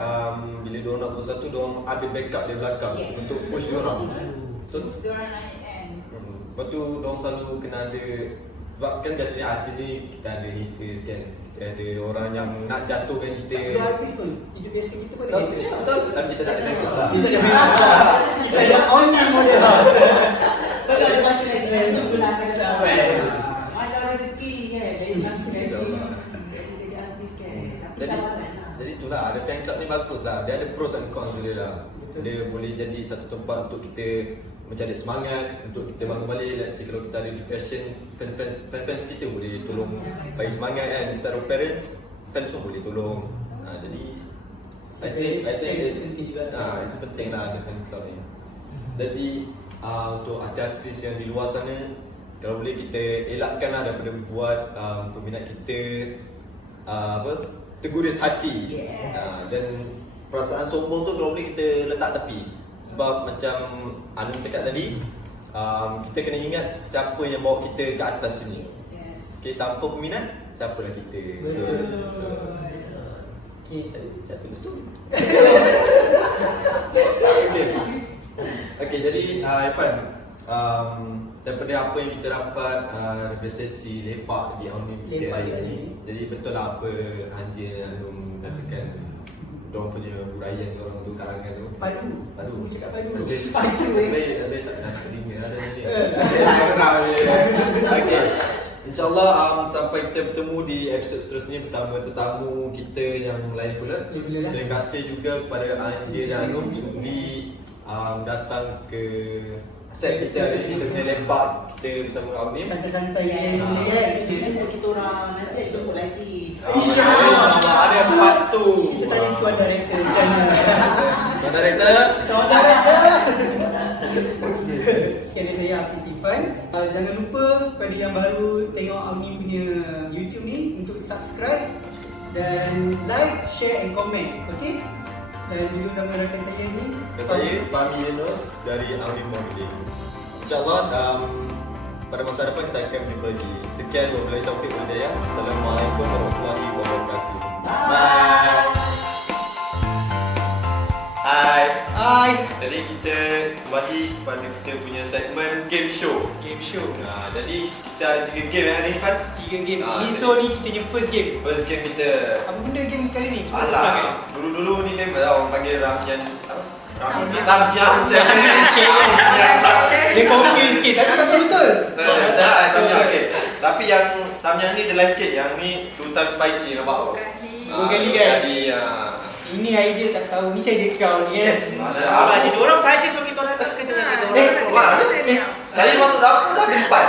Bila diorang nak buat satu, diorang ada backup di belakang untuk push diorang. Betul? Terus dia orang naik kan. Lepas tu diorang selalu kena ada, sebab kan biasanya artis ni kita ada haters kan. Kita ada orang yang nak jatuhkan kita. Tak ada artis pun. Hidup biasa kita pun ada Betul, haters. betul. Tapi kita tak ada backup lah. Kita ada fan club. Kita ada online model lah. Betul ada masa lagi untuk gunakan sampai. Ada rezeki kan dari jadi artis kan. Tapi cabaran lah. Jadi itulah, ada fan club ni bagus lah. Dia ada pros and cons dia lah. Dia boleh jadi satu tempat untuk kita mencari semangat, untuk kita bangun balik. Let's say kalau kita ada depression, fans kita boleh tolong bagi semangat kan. Instead of parents, fans pun boleh tolong. Jadi I think it's penting lah ada fan club ni. Jadi untuk artis-artis yang di luar sana, kalau boleh kita elakkan lah daripada buat peminat kita terguris hati. Dan perasaan sombong tu kalau boleh kita letak tepi. Sebab macam Anand cakap tadi, kita kena ingat siapa yang bawa kita ke atas sini. Okay, tanpa peminat, siapa lah kita. Betul. Okay, saya betul. Okay, jadi Irfan, daripada apa yang kita dapat daripada sesi lepak di Omni Media hari ni, jadi betul lah apa Hanja dan Anum katakan, diorang punya huraian diorang tu, karangan tu Padu. Padu. Aku cakap padu. Padu. Saya tak nak telinga ada nanti. Okay. InsyaAllah sampai kita bertemu di episod seterusnya bersama tetamu kita yang lain pula. Terima kasih juga kepada Anja dan Anum sudi datang ke set kita hari ni. Kita punya lepak kita bersama Amir. Santai-santai je sini kan. Sebenarnya kita orang nanti jemput lagi. InsyaAllah. Ada part tu. Kita tanya tuan director channel. Tuan Director. Tuan director. Okay, ada saya Hafiz Ifan. Jangan lupa pada yang baru tengok Ami punya YouTube ni untuk subscribe dan like, share and comment. Okay? Dan juga sama rakan saya ni. Dan saya Fahmi Yunus dari Amir Marketing. InsyaAllah pada masa depan kita akan berjumpa lagi. Sekian wabillahi taufiq wal hidayah. Assalamualaikum warahmatullahi wabarakatuh. Bye. Hai. Hai. Jadi kita kembali pada kita punya segmen game show. Game show. Jadi kita ada 3 game hari ni Fan. 3 game. Ah, Ni so ni kita punya first game. First game kita. Apa benda game kali ni? Cuba terang, eh. Alah, dulu-dulu ni kan orang panggil Ramyan apa? Samyang. Samyang. Dia confuse sikit tapi tak betul. Dah, Samyang okey. Tapi yang Samyang ni dia lain sikit. Yang ni 2 times spicy nampak tak? Dua kali, guys. Ini idea tak tahu. Ni saya idea kau ni kan. Abang jadi orang saja so kita orang tak kena kita wah. orang. Saya masuk dapur dah tempat.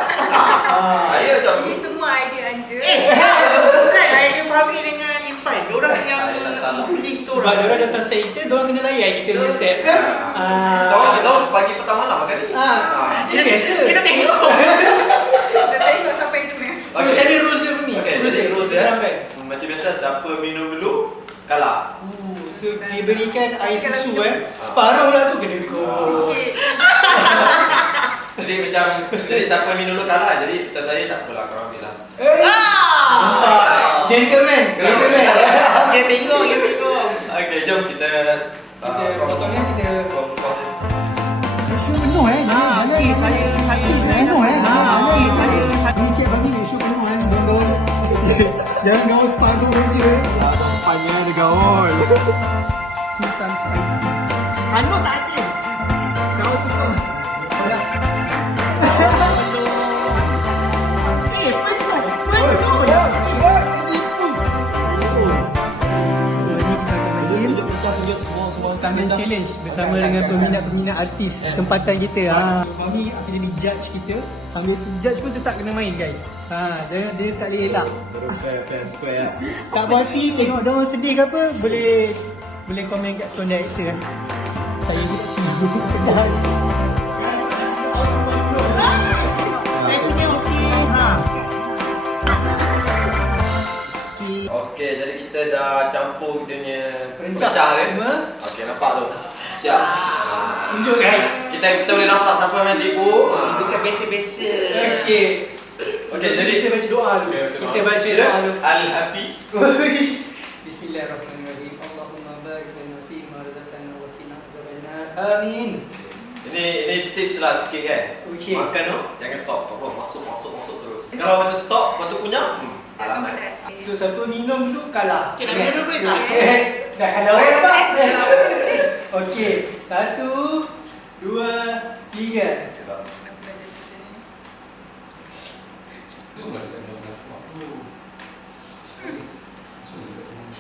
Ayo jom. Ini semua idea Anja. Bukan idea Fahmi dengan Irfan. Diorang yang Saya tak salah. pilih kita Sebab diorang datang set kita, diorang kena layan kita punya set kan? Tahu pagi petang malam makan ni. Dia biasa. Kita tengok. Kita tengok siapa yang kena. So macam mana rules dia ni? Okey, jadi rules dia. Terangkan. Macam biasa siapa minum dulu kalah. So diberikan air susu separuh lah tu kena kau. Sikit. Jadi siapa minum dulu kalah. Jadi macam saya tak apalah korang ambil lah. Nampak? Gentleman. Kita tengok. Okey, jom kita Potongnya kita kongsi. ratio penuh okey, saya penuh saya Ni cik bagi ratio penuh Bang. Jangan gaul separuh je. Panjang ada gaul. Hitam spicy. Anu tak ada. Kau suka. Alah. So ni kita akan main Samyang Challenge bersama dengan peminat-peminat artis tempatan kita. Kami akan jadi judge kita. Sambil tu judge pun tetap kena main guys. Dia tak boleh elak. Fair square. Tak puas hati tengok dia orang sedih ke apa, boleh komen kat tuan director kan. Saya ni Saya punya okey. Okey, jadi kita dah campur dia punya Perencah. kan? Semua. Okey, nampak tu. Siap. Tunjuk guys. Kita boleh nampak siapa yang tipu. Bukan biasa-biasa. Okey. Okey, jadi kita baca doa dulu. Kita baca doa dulu. Al-Hafiz. Bismillahirrahmanirrahim. Allahumma barik lana fi ma razaqtana wa qina azabannar. Amin. Ini tips lah sikit kan. Okey. Makan tu jangan stop. Tolong masuk terus. Kalau macam stop, lepas tu kunyah. Alamak. So siapa minum dulu kalah. Cik nak minum dulu boleh tak? Dah kalah orang apa? Okey. 1 2 3.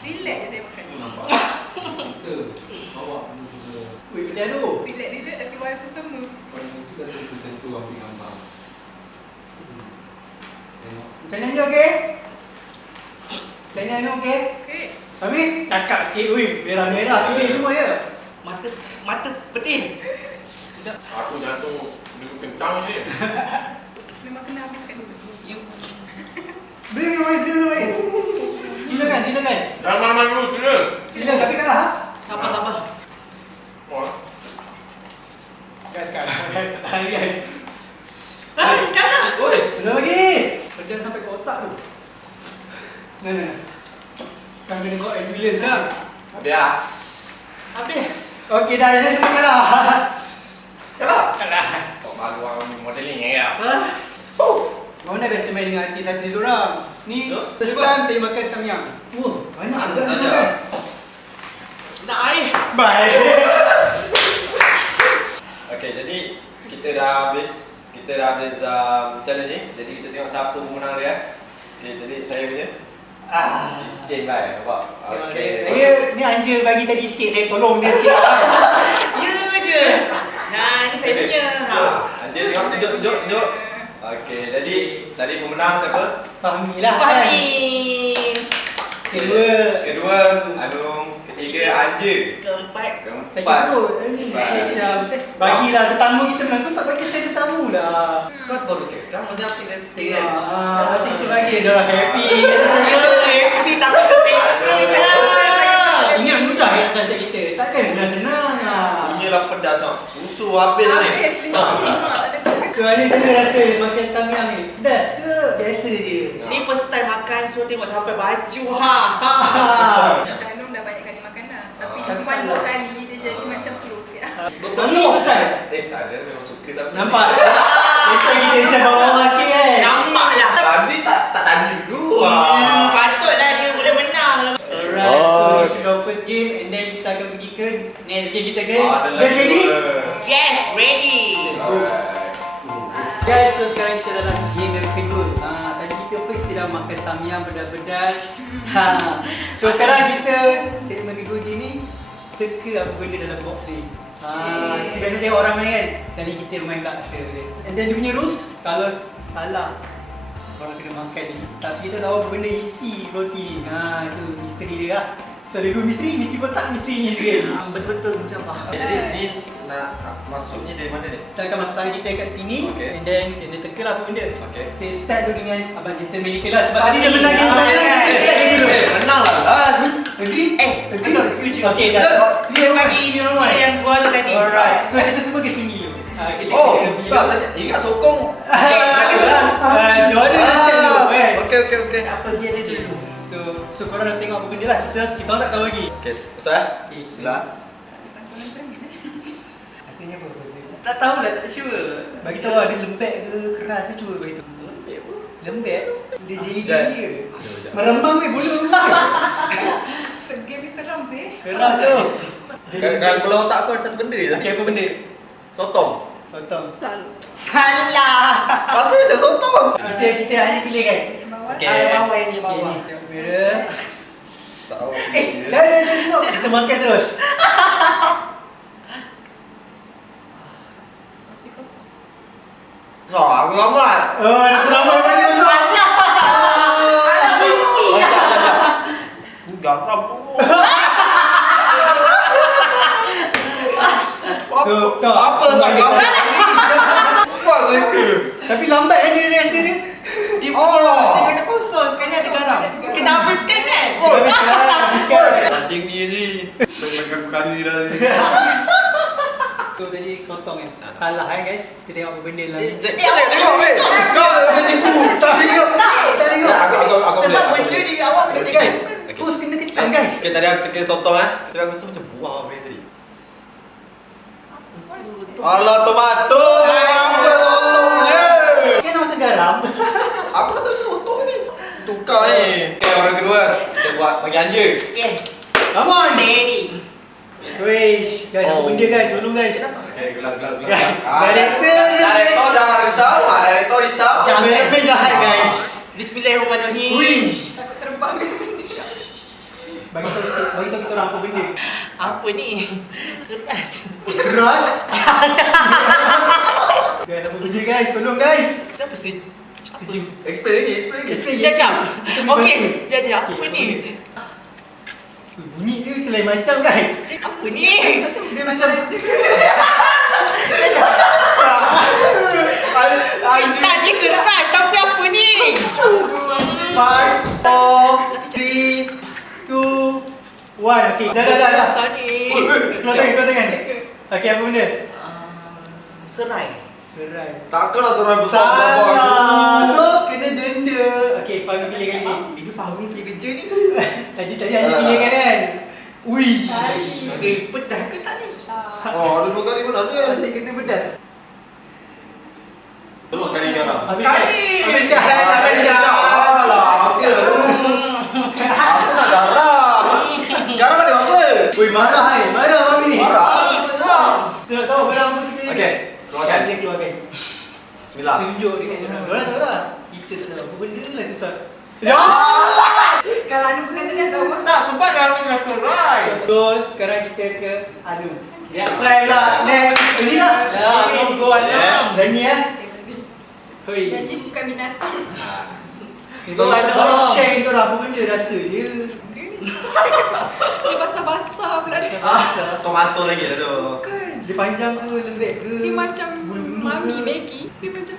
Relax je tengok kan. Woi, pecah tu. Relax tapi rasa sama. Macam mana je okey? Macam mana okey? Okey. Habis cakap sikit woi, merah-merah ini semua je. Mata pedih. Aku jantung dulu kencang ni. Memang kena habiskan dulu. Beli minum air. Silakan. Jangan malam dulu, sila. Sila tapi kalah. Sabar. Guys, harian. Kalah. Oi. Sudah lagi. Pedas sampai ke otak tu. Nah. Kan kena call ambulance dah. Dia. Habis. Okey dah, ini semua kalah. Kalah. Kau malu orang ni modeling ya. Mana biasa main dengan artis-artis diorang. Ni Yo, first cuba. time saya makan samyang. Banyak Anu agak saja. semua kan. Nak air. Baik. Okey, jadi kita dah habis challenge ni. Jadi kita tengok siapa pemenang dia. Okey, jadi saya punya Jen bye, nampak? Saya ni Anja bagi tadi sikit, saya tolong dia sikit. Ya je. saya punya. Anjir sekarang tunjuk. Okey, jadi tadi pemenang siapa? Fahmi lah kan. Fahmi. Kedua Anung, ketiga Anje. Keempat. Saya Keempat. kebut. Saya macam bagilah tetamu kita menang. Kau tak bagi saya tetamu lah. Kau baru cek sekarang macam apa dah stay kan? Nanti kita bagi dia orang happy. Happy tapi terseksa je. Ingat mudah ya atas kita. Takkan senang-senang lah. Punyalah pedas tau. Susu habis dah ni. So Ali sana rasa makan samyang ni pedas ke biasa je? Ni first time makan so tengok sampai baju Macam Anum dah banyak kali makan dah. Tapi Tapi cuma tak 2 kali dia jadi macam slow sikit. Mami first time? Tak ada memang suka sama. Nampak? Biasa kita macam bawah-bawah sikit kan? Nampak lah. Tadi tak tanya dulu. Patutlah dia boleh menang. Alright, so this is our first game and then kita akan pergi ke next game kita ke. Ada Guys lagi ready? dua. Yes, ready. Guys, so sekarang kita dalam game yang kedua. Tadi kita dah makan samyang pedas-pedas. So sekarang kita segmen kedua game ni teka apa benda dalam box ni. Kita biasa tengok orang main kan. Tadi kita main laksa dia. And then dia punya rules, kalau salah orang kena makan ni. Tapi kita tahu apa benda isi roti ni. Itu misteri dia lah. So ada 2 misteri kotak, misteri ni sekali. Betul-betul macam Jadi ni nak masuknya dari mana ni? Kita akan masuk tangan kita kat sini. Okay. And then dia teka lah apa benda. Okay. Kita start dulu dengan abang gentleman kita lah. Sebab tadi dia menang game sana kan. Kita start dia dulu. Menang lah last. Agree? betul, setuju. Okay, dah. Dia bagi dia yang juara tadi. Alright. So kita semua ke sini dulu. Kita Oh, kena tak tanya. Ingat sokong. Juara dah start dulu kan. Okey. Apa dia ada dulu? So korang dah tengok apa benda lah. Kita orang tak tahu lagi. Okey, besar. Okay, Sila. Rasanya apa benda? Tak tahulah, tak sure. Bagi tahu ada lembek ke keras ke cuba bagi tahu. Lembek? Dia jeli-jeli ke? Meremang weh, boleh meremang ke? Game ni seram sih. Keras tu. Kalau peluang otak aku ada satu benda je. Okay, apa benda? Sotong. Sotong. Selalu. Salah! Rasa macam sotong. Kita hanya pilih kan? Yang bawah. Okay. Bawah yang ni Okay, bawah. ni kamera. Tak tahu. Dah tengok. Kita makan terus. Roti kosong. Aku lambat. Oh, dah terlambat banyak masuk. Benci lah. Budak rampung. So, tak. Apa tak gambar? Buat mereka. Tapi lambat kan dia rasa dia. Dia dia cakap kosong, sekarang ada garam. Kena habiskan kan? Habiskan. Anjing ni. Dengan kari dah ni. So, tadi sotong kan? Salah kan guys? Kita tengok apa benda dalam ni. Tengok weh. Kau dah tipu. Tak tengok. Tak tengok. Aku Sebab boleh. benda di awak kena Guys, tengok. pus kena kecil guys. Okay, tadi aku tekan sotong tapi aku rasa macam buah benda tadi. Alah tomato. Apa sotong je? Kan nama garam. Aku rasa macam sotong ni. Tukar ni. Okay, orang kedua. Kita buat bagi Anja. Okay, Come on. ready. Wish, guys, apa benda guys? Tolong guys. Okay, gelang. Guys, director jangan risau. Director risau. Jangan jahat guys. Bismillahirrahmanirrahim. Wish. Takut terbang ke benda. Bagi tahu kita orang apa benda. Apa ni? Keras. Keras. Guys, apa benda guys? Tolong guys. Apa sih? Sejuk. Explain lagi. Explain. Jajak. Okey, jajak. Apa Okay, ni? Bunyi dia macam lain macam guys. Apa ni? Dia macam Tak, dia keras tapi apa ni? 5, 4, 3, 2, 1. Okay, dah. Sorry. Keluar tangan. Okay, apa benda? Serai. Serai. Takkanlah seorang besar Salah. So, kena denda. Okay, Fahmi pilih kali ni. Ini Fahmi punya kerja ni. Tadi Haji pilih kan? Wish. Okay, pedas ke tak ni? Oh, ada 2 kali mana dia? Asyik kena pedas. 2 kali garam. Habiskan. Kali. Alah, okey lah. Aku nak garam. Garam ada apa? Woi, marah hai. Marah Fahmi. Marah. So, nak tahu barang apa kita ni? Okey, keluarkan. Dia keluarkan. Bismillah. Tunjuk dekat dia. Diorang tahu lah. Kita tak tahu. Apa benda lah susah. Ya! Kalau Anu pengantin dia tahu. Tak, sebab dalam ni serai. So, sekarang kita ke Anu. Ya, try lah. Next. Ini lah. Ya, go Anam. Berani ya. Hoi. Janji bukan binatang. Itu ada orang share itu lah. Apa benda rasa dia? Dia basah-basah pula dia. Tomato lagi dah tu. Bukan. Dia panjang ke lembek ke? Dia macam bulu-bulu Mami ke? Maggie. Dia macam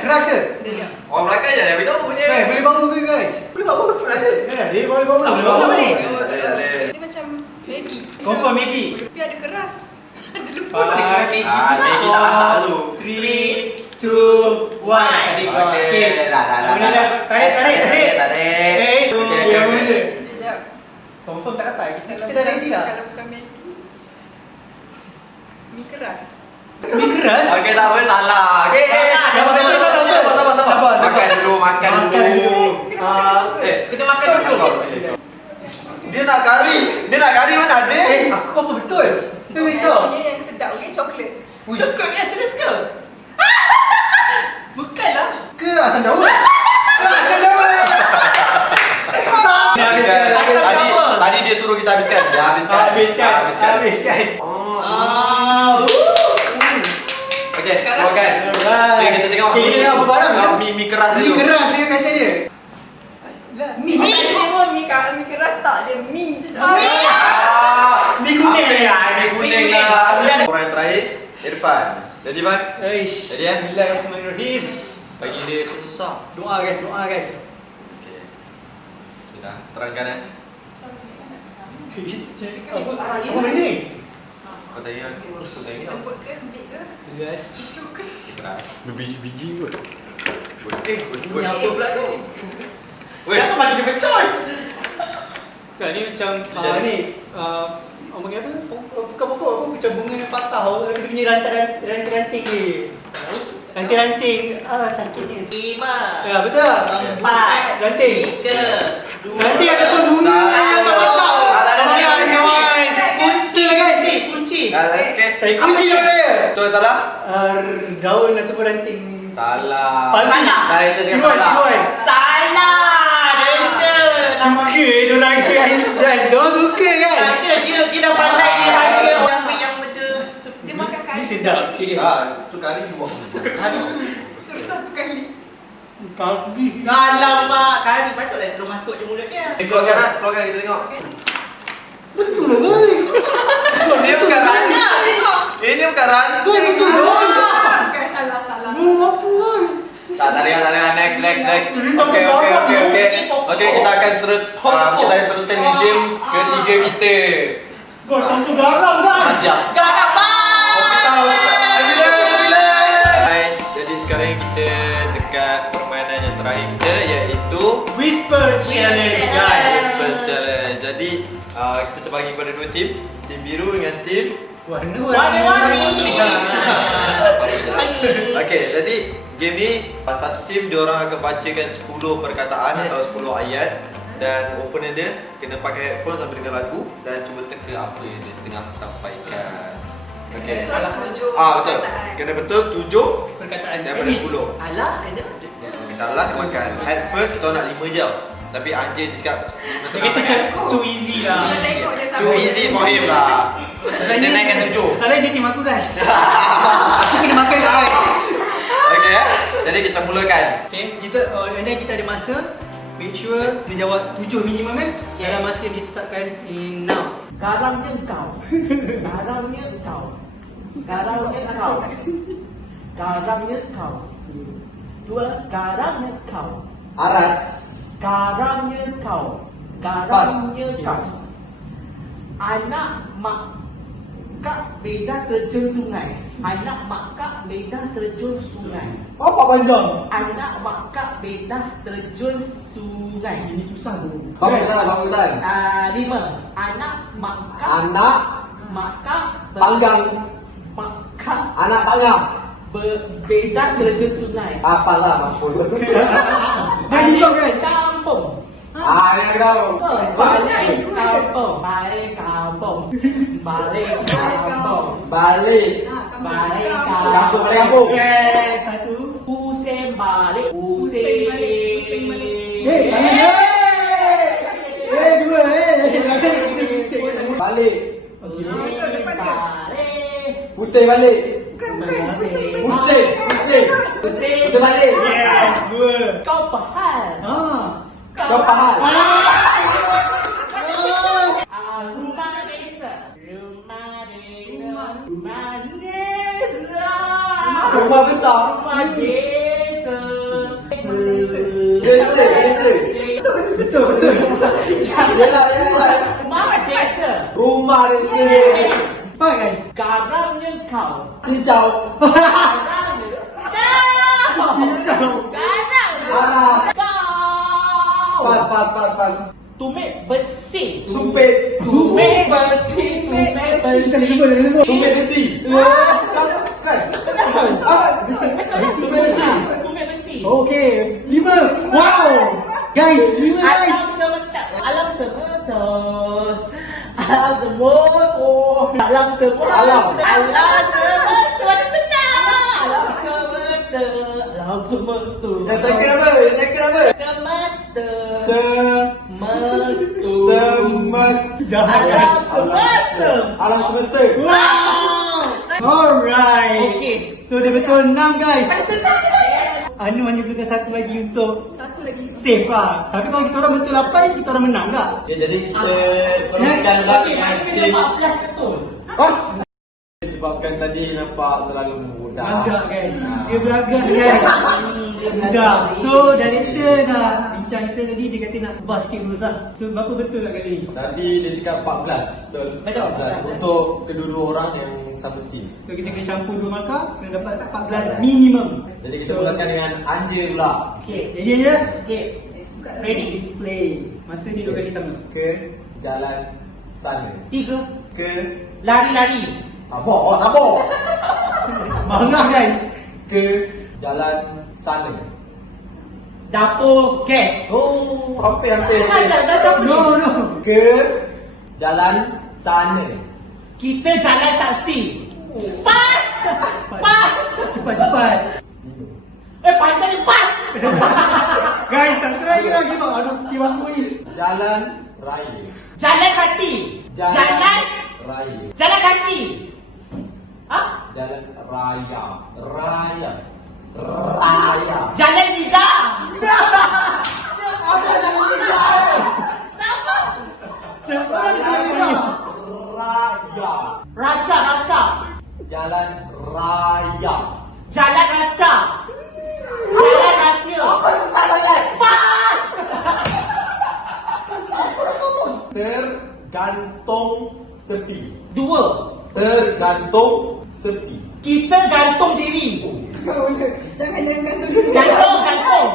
Keras ke? Sekejap. Orang belakang je yang beritahu dia. Boleh bangun ke guys? Boleh bawa pun ada. Dia boleh bangun. Tak boleh Tak bangun. boleh. Tak boleh. Dia macam Maggie. Confirm Maggie. Tapi ada keras. Ada lupa. Dia kena Maggie. Maggie tak masak tu. 3, 2, 1. Adik kau. Okey, dah. Tarik. Tarik. Okey. Yang mana? Sekejap. Confirm tak dapat. Kita dah ready lah. Kalau bukan Maggie. Mi keras. Mi keras? Okey, tak apa, salah. Okey. Sabar. Makan dulu. Kita makan dulu. Dia nak kari mana ada? Aku confirm betul. Itu risau. Punya yang sedap. Okay, coklat. Coklat ya serius ke? Bukanlah. Ke asam daun? Tadi dia suruh kita habiskan. Dia habiskan. Oh. Okey, sekarang makan. Okey, kita tengok. Kita tengok apa barang. Mi keras Mi dulu. keras dia kata dia. Mi Mi keras tak. Dia mi je. Mi kuning. Mi kuning lah. Orang yang terakhir, Irfan. Jadi Irfan, Eish. Jadi, Bismillahirrahmanirrahim. bagi dia susah. Doa guys. Okey. Bismillah. Terangkan Apa ni? Kau tanya aku. Lembut ke? Lembik ke? Yes. Cucuk ke? Keras. Berbiji-biji kot. Boleh. Apa pula tu? Weh. Kenapa bagi dia betul? Tak, ni macam ni orang panggil apa? Pokok-pokok apa? Macam bunga yang patah. Dia punya ranting-ranting ni. Ranting-ranting. Sakit ni. 5, Ya, betul tak? 4, Ranting. 3, 2. Ranting ataupun bunga yang tak patah. Kunci lah guys. Kunci. Okey. Saya kunci apa saya? Betul salah? Daun ataupun ranting. Salah. Palsu. Dah itu dia salah. Tiruan. Salah. Denda. Suka diorang guys. Diorang suka kan? Dia dah pandai dia hanya orang yang benda. Dia makan kari. Ni sedap serius. Tu kari dua. Suruh satu kali. Kaki. Alamak, kari patutlah terus masuk je mulut dia. Keluarkan kita tengok. Betul lah guys. Ini bukan ranting. Ini bukan ranting. Betul lah. Bukan salah. Tak ada. Next. Okey, kita akan teruskan dengan game ketiga kita. Kau tentu garang dah. Najah. Garang Hai, jadi sekarang kita dekat permainan yang terakhir kita iaitu Whisper Challenge guys. First Challenge. Jadi kita terbagi pada dua tim biru dengan tim Warna-warni. Okey, jadi game ni pas satu tim dia orang akan bacakan 10 perkataan atau 10 ayat dan opponent dia kena pakai headphone sambil dengar lagu dan cuba teka apa yang dia tengah sampaikan. Okey. Betul, 7 Betul. perkataan. Kena betul 7 Perkataan daripada tenis. 10. Alah, ada. Kita last makan. At first kita nak 5 jam. Tapi Anjir cakap masa Kita nak macam too easy lah. Kita tengok je too easy for him lah. Dia naikkan 7. Salahnya dia tim aku guys. Aku kena makan kat baik. Okey. Jadi kita mulakan. Okay, and then kita ada masa. Make sure kena jawab 7 minimum kan? Dalam masa yang ditetapkan in now. Garangnya kau. Dua, garangnya kau. Aras. Garangnya kau. Anak mak kak beda terjun sungai. Anak mak kak beda terjun sungai. Apa panjang? Anak mak kak beda terjun sungai. Ini susah tu. Bangunan. 5. Anak mak kak Anak mak kak panggang. mak kak Anak panggang. berbeda terjun sungai. Apalah maksud. Dia hidup guys. Kampung. Yang kau. Balik kampung. Balik kampung. Balik kampung. Balik. Balik Kampung, balik kampung. Okay, satu. Pusing balik. Pusing Pusing balik. Dua. Balik. Okay. Betul, depan dia. Balik Putih balik. Bukan. Pusing. Putih balik. Yes, good. Kau faham? Kau faham? Rumah desa. Rumah besar. Rumah desa. Desa. Betul. Yelah. Rumah desa. Rumah desa. Apa guys? Garangnya kau. Cincau. Garangnya kau. Cincau. Garangnya Arah. kau. Pas. Tumit besi. Sumpit. Tumit besi. Tumit besi. Sumpit besi. Kan? Sumpit besi. Tumit besi. Okey, 5. Wow. Guys, 5 guys. Alam semesta. Alam semesta. Alam semesta. Alam semesta. Alam. Alam semesta. Macam senang. Alam semesta. Alam semesta. Yang second apa? Semesta. Alam semesta. Wow. Alright. Okey. So dia betul 6 guys. Anu hanya berikan satu lagi untuk Satu lagi. save lah. Tapi kalau kita orang betul 8, kita orang menang tak? Okay, jadi kita teruskan lagi dengan tim. 14 betul. Disebabkan tadi nampak terlalu mudah. Agak guys. Dia beragak guys. Mudah. So dari kita dah bincang kita tadi, dia kata nak ubah sikit rules lah. So berapa betul lah kali ni? Tadi dia cakap 14. Betul? Betul. 14 untuk kedua-dua orang yang sama tim. So kita kena campur 2 markah, kena dapat 14 minimum. Jadi kita mulakan dengan Anja pula. Okey. Jadi je. Okey. Ready. Play. Masa ni 2 kali sama. Ke jalan sana. 3. Ke Lari-lari. tabok. Marah guys. Ke jalan sana. Dapur gas. Oh, hampir. No. Ke jalan sana. Kita jalan saksi. Pas. Cepat. Panjang ni pas. Guys, satu lagi bang. Aduh, tiba kui. Jalan raya. Jalan hati. Jalan kaki. Jalan raya. Jalan lidah. Apa jalan raya? Cepat lagi. Raya. Rasa. Jalan raya. Jalan rasa. Jalan rahsia. susah sangat? Pas. Tergantung sepi. 2. Tergantung sepi. Kita gantung diri. Jangan gantung. Gantung.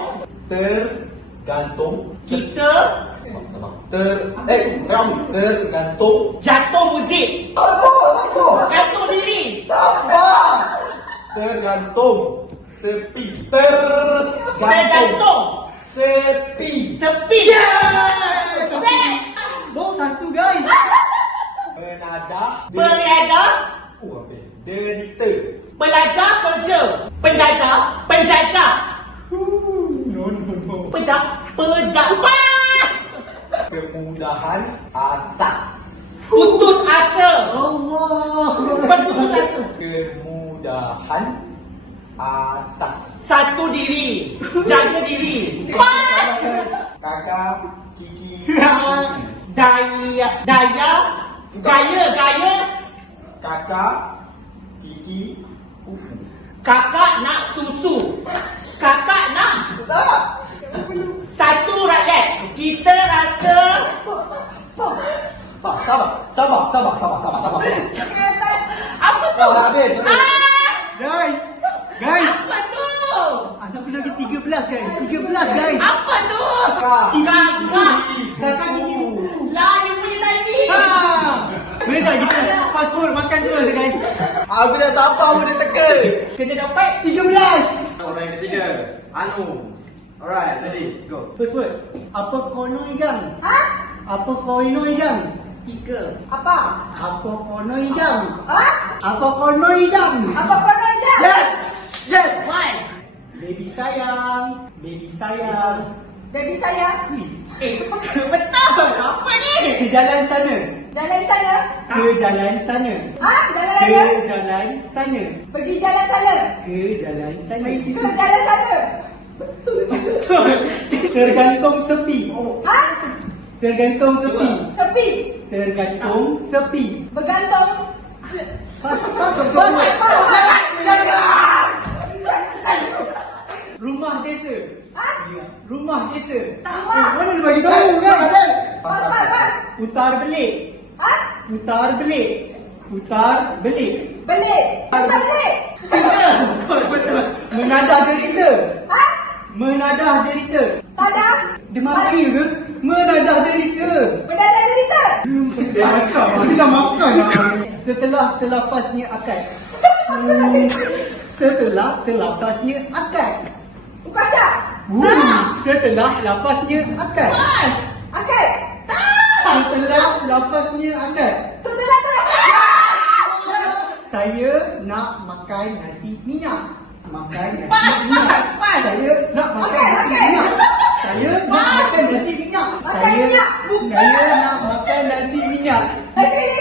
Tergantung Kita sama. Tergantung. jatuh muzik. Gantung diri. Tergantung sepi. Tergantung sepi. Sepi. Oh, satu guys. Menada. Peniada. Apa? Derita. Pelajar kerja. Pendadak. Penjajah. No. Pejabat. Kemudahan asas. Putus asa. Allah. Putus asa. Kemudahan asas. Satu diri. Jaga diri. Pas. Kakak Kiki. Gaya. Kakak Kiki Pupu. Kakak nak susu. Kakak nak Tak. satu rakyat. Kita rasa Sabar. apa tu? Habis. Guys. Apa tu? Anak pun lagi 13 guys. 13 guys. Apa tu? Kakak Gigi. lah you punya timing. Boleh tak kita fast food makan terus guys. Aku dah sabar pun dia teka. Kena dapat 13. Orang yang ketiga, Anu. Alright, ready, go. First word. Apa kono ikan? Apa kono ikan? 3. Apa? Apa kono ikan? Apa kono ikan? aja? Yes. One. Baby sayang. Baby saya. Wih, Betul. Apa ni? ke jalan sana. Jalan sana. Ke jalan sana. Jalan Ke raya. jalan sana. Pergi jalan sana. Ke jalan sana. Ke jalan sana. Tergantung sepi. Tergantung sepi. Tepi. Tergantung sepi. Bergantung. Pas. Rumah desa. Rumah desa. Rumah. Mana dia bagi tahu kan? Pas. Putar belik. Putar belik. Putar belik. Belik. Putar belik. Menadah derita. Menadah derita. Tadah. Dia mati ke? Menadah derita. Berdadah derita. Dia makan. Dia dah makan lah. Setelah terlafaznya akad. Setelah terlafaznya akad. Ukasha. Setelah lafaznya akad. Akad. Setelah lafaznya akad. Setelah Saya nak makan nasi minyak. Makan nasi minyak. Saya nak makan nasi minyak. Saya nak makan nasi minyak. Saya nak makan nasi minyak. Saya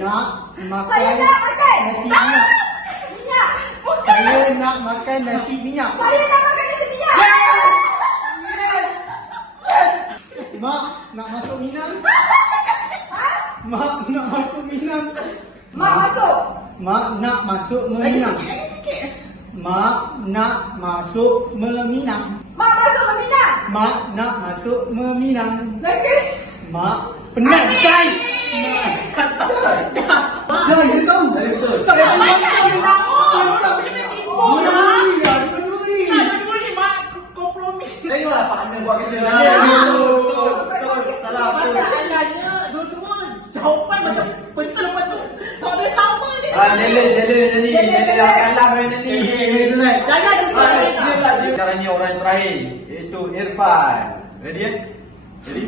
nak makan nasi minyak. minyak. Saya nak makan nasi minyak. Saya nak makan nasi minyak. Mak nak masuk Minang. Mak nak masuk Minang. Mak masuk. Mak nak masuk Meminang. Mak nak masuk Meminang. Mak masuk meminang. Mak nak masuk Meminang. Lagi. Mak penat Zai. Zai dia tahu. Tak ada Tengoklah partner buat kerja. Salah apa? Masalahnya dua-dua jawapan macam betul apa tu. Tak ada sama ni. Jela ni. Jela kalah hari ni. Jangan Dia sekarang ni orang terakhir, iaitu Irfan. Ready ya? Ready?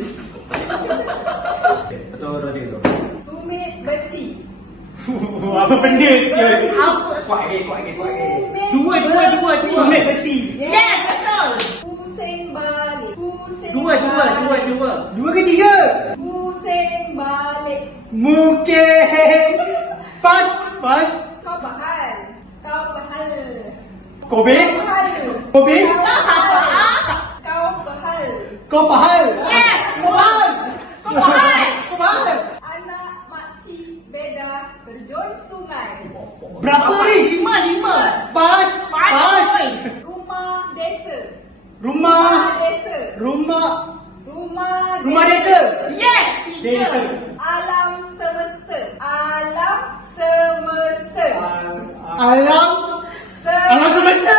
Betul ready tu. Tumit besi. Apa benda sial? Kuat lagi. Tumit Tumit besi. Yes, betul. Pusing balik. Dua ke tiga? Pusing balik. Mungkin. Pas. Kau bahal. Kobis. Kau bahal. Yes. Kau bahal. Anak makcik beda terjun sungai. Berapa ni? Lima. Pas. Rumah desa. Rumah desa. Yes. Desa. Alam semesta. Alam semesta.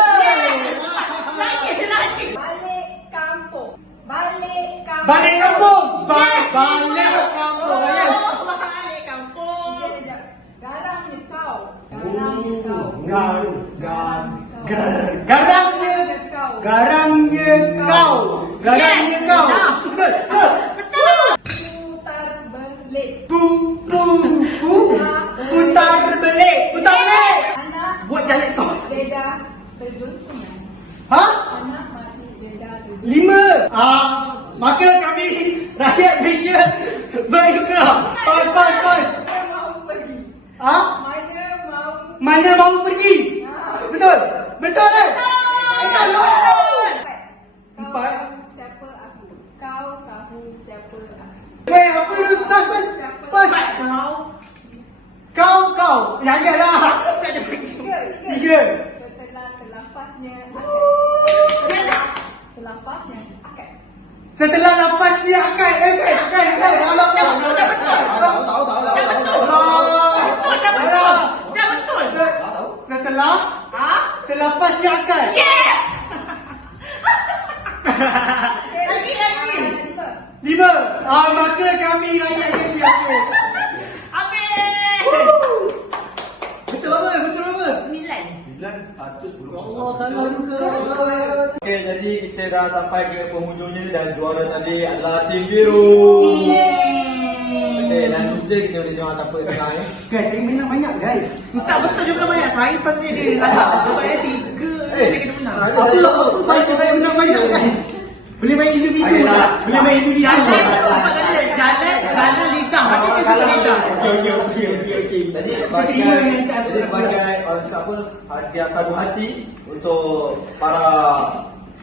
Balik kampung. Balik kampung. Yes. Sekejap. Garangnya kau. Garangnya kau. Betul. Putar belik. Putar belik. Anak Buat jalan kau. beda terjun sungai. Ha? Anak makcik beda terjun. 5. Maka kami rakyat Malaysia bergerak. Pas. Mana mau pergi? Mana mau pergi? Betul kan? Empat. Kau tahu siapa aku. Weh, apa tu? Pas. Kau. Yang ada dah. 3. Setelah terlafaznya akad. Setelah nafas dia akad. Setelah terlepas dia akad. Yes. 5. Maka kami rakyat Malaysia. Habis. Betul apa? 910. Allah kalah juga. Okey, jadi kita dah sampai ke penghujungnya dan juara tadi adalah tim biru. Okey, dan usia kita boleh tengok siapa tengah ni. Guys, saya menang banyak guys. Tak betul juga banyak. Saya sepatutnya dia sebab saya 3. Saya kena menang. Saya menang banyak guys. Boleh main individu. Ayolah. Boleh main individu. Jalan. Kalah lidah. Macam Kalah kalah lidah. lidah. Okey. Jadi Terima dengan sebagai orang cakap apa, hadiah sabu hati untuk para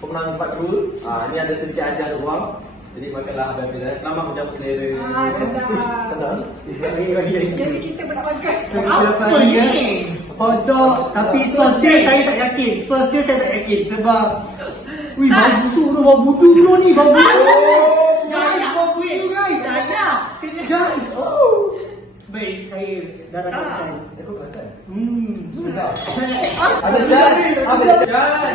pemenang 4 rule. Ini ada sedikit hadiah untuk orang. Jadi makanlah habis-habis. Selamat menjamu selera. Sedap. Sedap. Jadi kita pun nak makan. So kita dapat Apa ni ni? hotdog, tapi sos dia saya tak yakin. Sos dia saya tak yakin sebab wih, bau busuk tu, bau budu tu ni, bau busuk. Guys, bau budu guys. Saya. Guys, oh. Baik, saya darah makan. Aku makan. Sedap. Habis dah. Habis dah.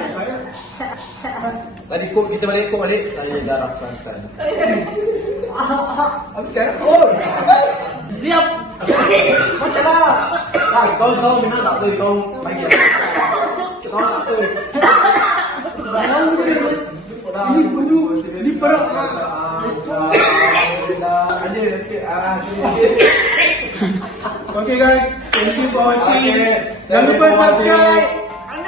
Tadi kok kita balik kok balik. Saya darah Kelantan. Habis kan? Oh. Diam. Macamlah. Kau minat tak boleh kau bagi. Kau tak apa. Bau dia. Ini budu, ini perak. Ada sikit. Sikit. Okay guys, thank you for watching. Okay. Jangan lupa Thank you for subscribe,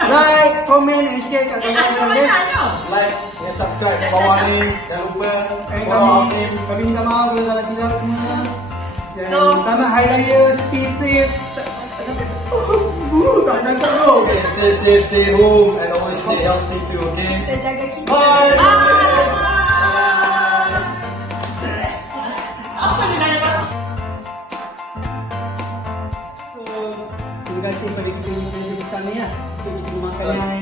like, comment and share kat kawan-kawan. Like dan subscribe kat bawah ni. Jangan lupa And follow kami minta maaf kalau salah silap semua. Dan So- selamat Hari Raya, stay safe. Tak nak tahu. Okay, stay safe, stay home and always stay healthy too, okay? Kita jaga kita. Bye. Apa ni nak buat? So, terima kasih pada kita yang manager petang ni lah untuk kita makanan.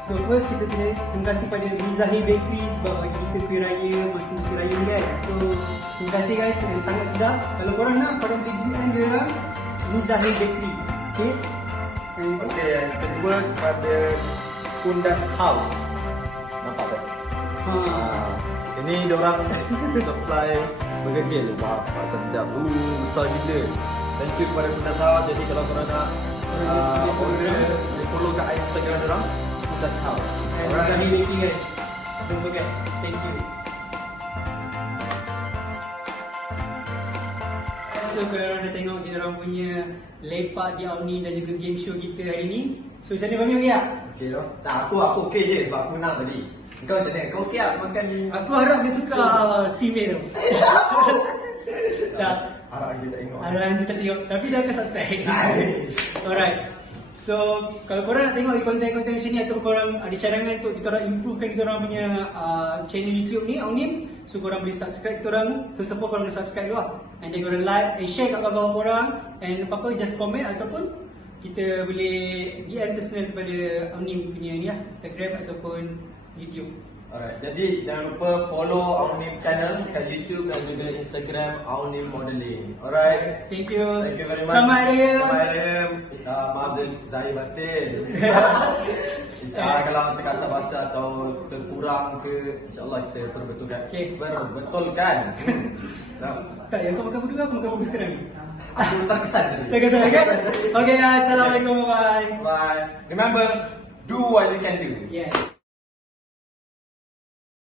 So first kita terima kasih pada Mizahir Bakery sebab bagi kita kuih raya, masa musim raya ni kan. So terima kasih guys, yang sangat sedap. Kalau korang nak, korang boleh DM dia orang Mizahir Bakery. Okay? And Okay, yang kedua kepada Kundas House. Nampak tak? Ini diorang supply bergedil. Wah, sedap. Besar gila. Thank you kepada Kundas House. Jadi kalau korang nak order, boleh follow kat Instagram diorang, Kundas House. And Alright. Mizahir Bakery guys. Don't forget. Thank you. So kalau korang dah tengok kita orang punya lepak di Auni dan juga game show kita hari ni. So macam mana Fahmi, okey tak? Okay tau. Tak, aku okey je sebab aku menang tadi. Kau macam mana? Kau okey tak makan ni? Aku harap dia tukar teammate tu. Tak. Harap kita tengok. Harap dia tak tengok. Tapi dia akan subscribe. Alright. So kalau korang nak tengok konten-konten macam ni ataupun korang ada cadangan untuk kita orang improvekan kita orang punya channel YouTube ni, Aunim, so korang boleh subscribe kita orang. First of all korang boleh subscribe dulu lah. And then korang like and share kat kawan-kawan korang. And apa-apa just comment ataupun kita boleh DM personal kepada Aunim punya ni lah, Instagram ataupun YouTube. Alright, jadi jangan lupa follow Aunim channel kat YouTube dan juga Instagram Aunim Modeling. Alright. Thank you. Thank you very much. Selamat Hari Raya. Selamat Hari Raya. Maaf Zahir batin. Kalau terkasar bahasa atau terkurang ke, insyaAllah kita perbetulkan. Okay. Perbetulkan. Nah, Tak, yang kau makan budu ke aku makan budu sekarang ni? aku terkesan tadi. Terkesan kan? Okay guys, Assalamualaikum, bye. Bye. Remember, do what you can do. Yeah.